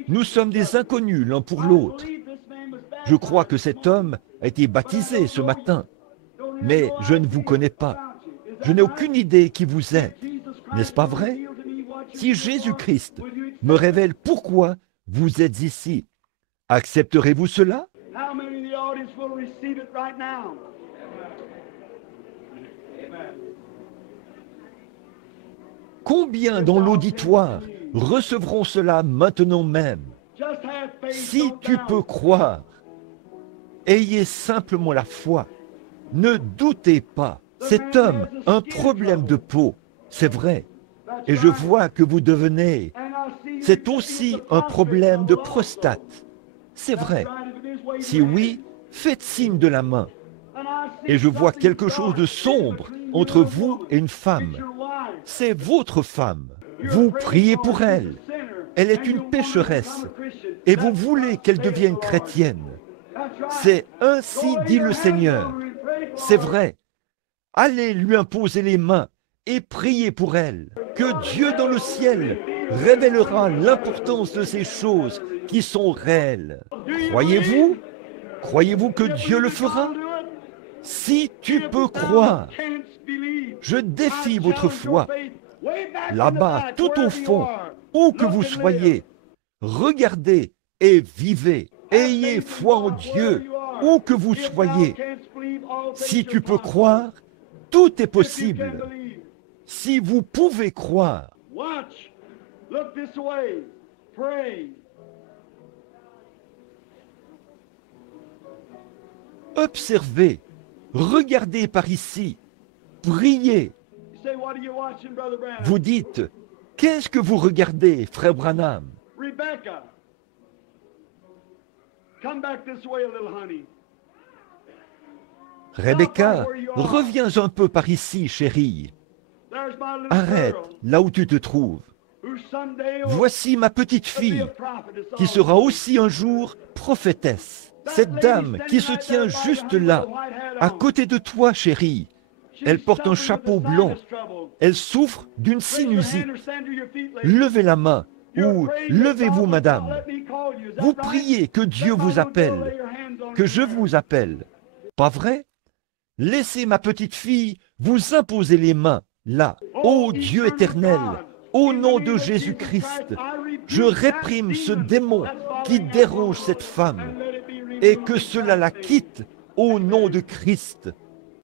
Nous sommes des inconnus l'un pour l'autre. Je crois que cet homme a été baptisé ce matin, mais je ne vous connais pas. Je n'ai aucune idée qui vous êtes. N'est-ce pas vrai? Si Jésus-Christ me révèle pourquoi vous êtes ici, accepterez-vous cela? Combien dans l'auditoire recevront cela maintenant même? Si tu peux croire, ayez simplement la foi. Ne doutez pas. Cet homme a un problème de peau, c'est vrai. Et je vois que vous devenez. C'est aussi un problème de prostate. C'est vrai. Si oui, faites signe de la main. Et je vois quelque chose de sombre entre vous et une femme. C'est votre femme. Vous priez pour elle. Elle est une pécheresse. Et vous voulez qu'elle devienne chrétienne. C'est ainsi dit le Seigneur. C'est vrai. Allez lui imposer les mains et priez pour elle. Que Dieu dans le ciel révélera l'importance de ces choses qui sont réelles. Croyez-vous? Croyez-vous que Dieu le fera? Si tu peux croire, je défie votre foi. Là-bas, tout au fond, où que vous soyez, regardez et vivez. Ayez foi en Dieu, où que vous soyez. Si tu peux croire, tout est possible. Si vous pouvez croire, observez, regardez par ici, priez. Vous dites, qu'est-ce que vous regardez, frère Branham? Rebecca, come back this way a little, honey. Rebecca, reviens un peu par ici, chérie. There's my little Arrête girl, là où tu te trouves. who someday will Voici ma petite be fille, a prophetess qui sera also. aussi un jour prophétesse. Cette dame qui se tient juste là, à côté de toi, chérie, elle porte un chapeau blanc. Elle souffre d'une sinusite. Levez la main ou levez-vous, madame. Vous priez que Dieu vous appelle, que je vous appelle. Pas vrai? Laissez ma petite fille vous imposer les mains, là. Ô Dieu éternel, au nom de Jésus-Christ, je réprime ce démon qui dérange cette femme et que cela la quitte au nom de Christ.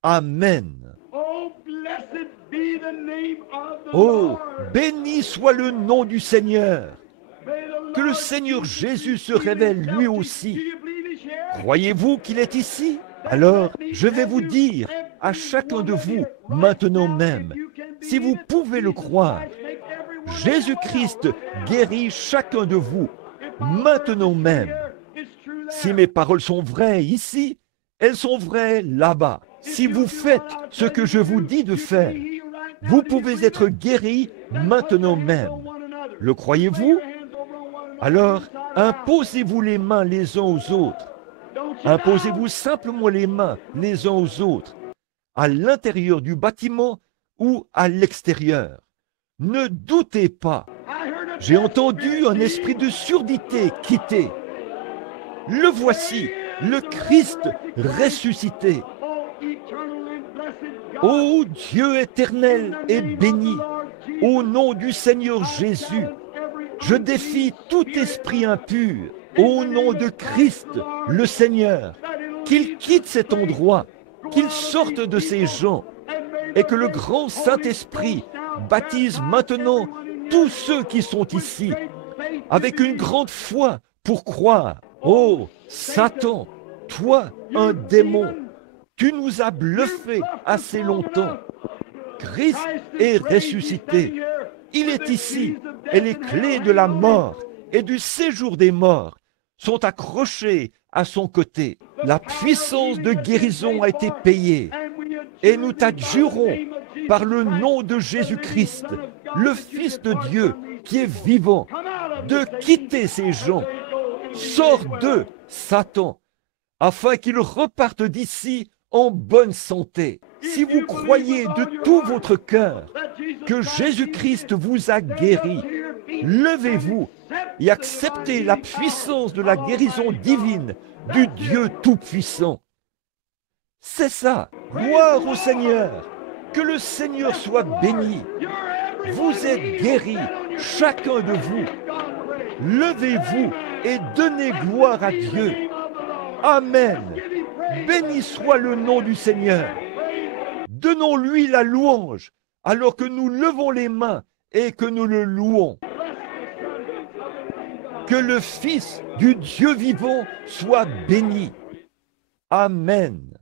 Amen. Oh, blessed be the name of the Oh, Lord. béni soit le nom du Seigneur. May the Que le Lord Seigneur Jesus Jésus se reveal révèle himself lui to you. aussi. Do you believe he's here? Croyez-vous qu'il est ici? Alors, je vais vous dire à chacun de vous, maintenant même, si vous pouvez le croire, Jésus-Christ guérit chacun de vous, maintenant même. Si mes paroles sont vraies ici, elles sont vraies là-bas. Si vous faites ce que je vous dis de faire, vous pouvez être guéris maintenant même. Le croyez-vous? Alors, imposez-vous les mains les uns aux autres. Imposez-vous simplement les mains les uns aux autres, à l'intérieur du bâtiment ou à l'extérieur. Ne doutez pas. J'ai entendu un esprit de surdité quitter. Le voici, le Christ ressuscité. Ô Dieu éternel et béni, au nom du Seigneur Jésus, je défie tout esprit impur, au nom de Christ, le Seigneur, qu'il quitte cet endroit, qu'il sorte de ces gens, et que le grand Saint-Esprit baptise maintenant tous ceux qui sont ici, avec une grande foi pour croire. Oh, Satan, toi, un démon, tu nous as bluffés assez longtemps. Christ est ressuscité. Il est ici, et les clés de la mort et du séjour des morts sont accrochés à son côté. La puissance de guérison a été payée. Et nous t'adjurons par le nom de Jésus-Christ, le Fils de Dieu qui est vivant, de quitter ces gens. Sors d'eux, Satan, afin qu'ils repartent d'ici en bonne santé. Si vous croyez de tout votre cœur que Jésus-Christ vous a guéri, levez-vous et acceptez la puissance de la guérison divine du Dieu Tout-Puissant. C'est ça. Gloire au Seigneur. Que le Seigneur soit béni. Vous êtes guéris, chacun de vous. Levez-vous et donnez gloire à Dieu. Amen. Béni soit le nom du Seigneur. Donnons-lui la louange alors que nous levons les mains et que nous le louons. Que le Fils du Dieu vivant soit béni. Amen.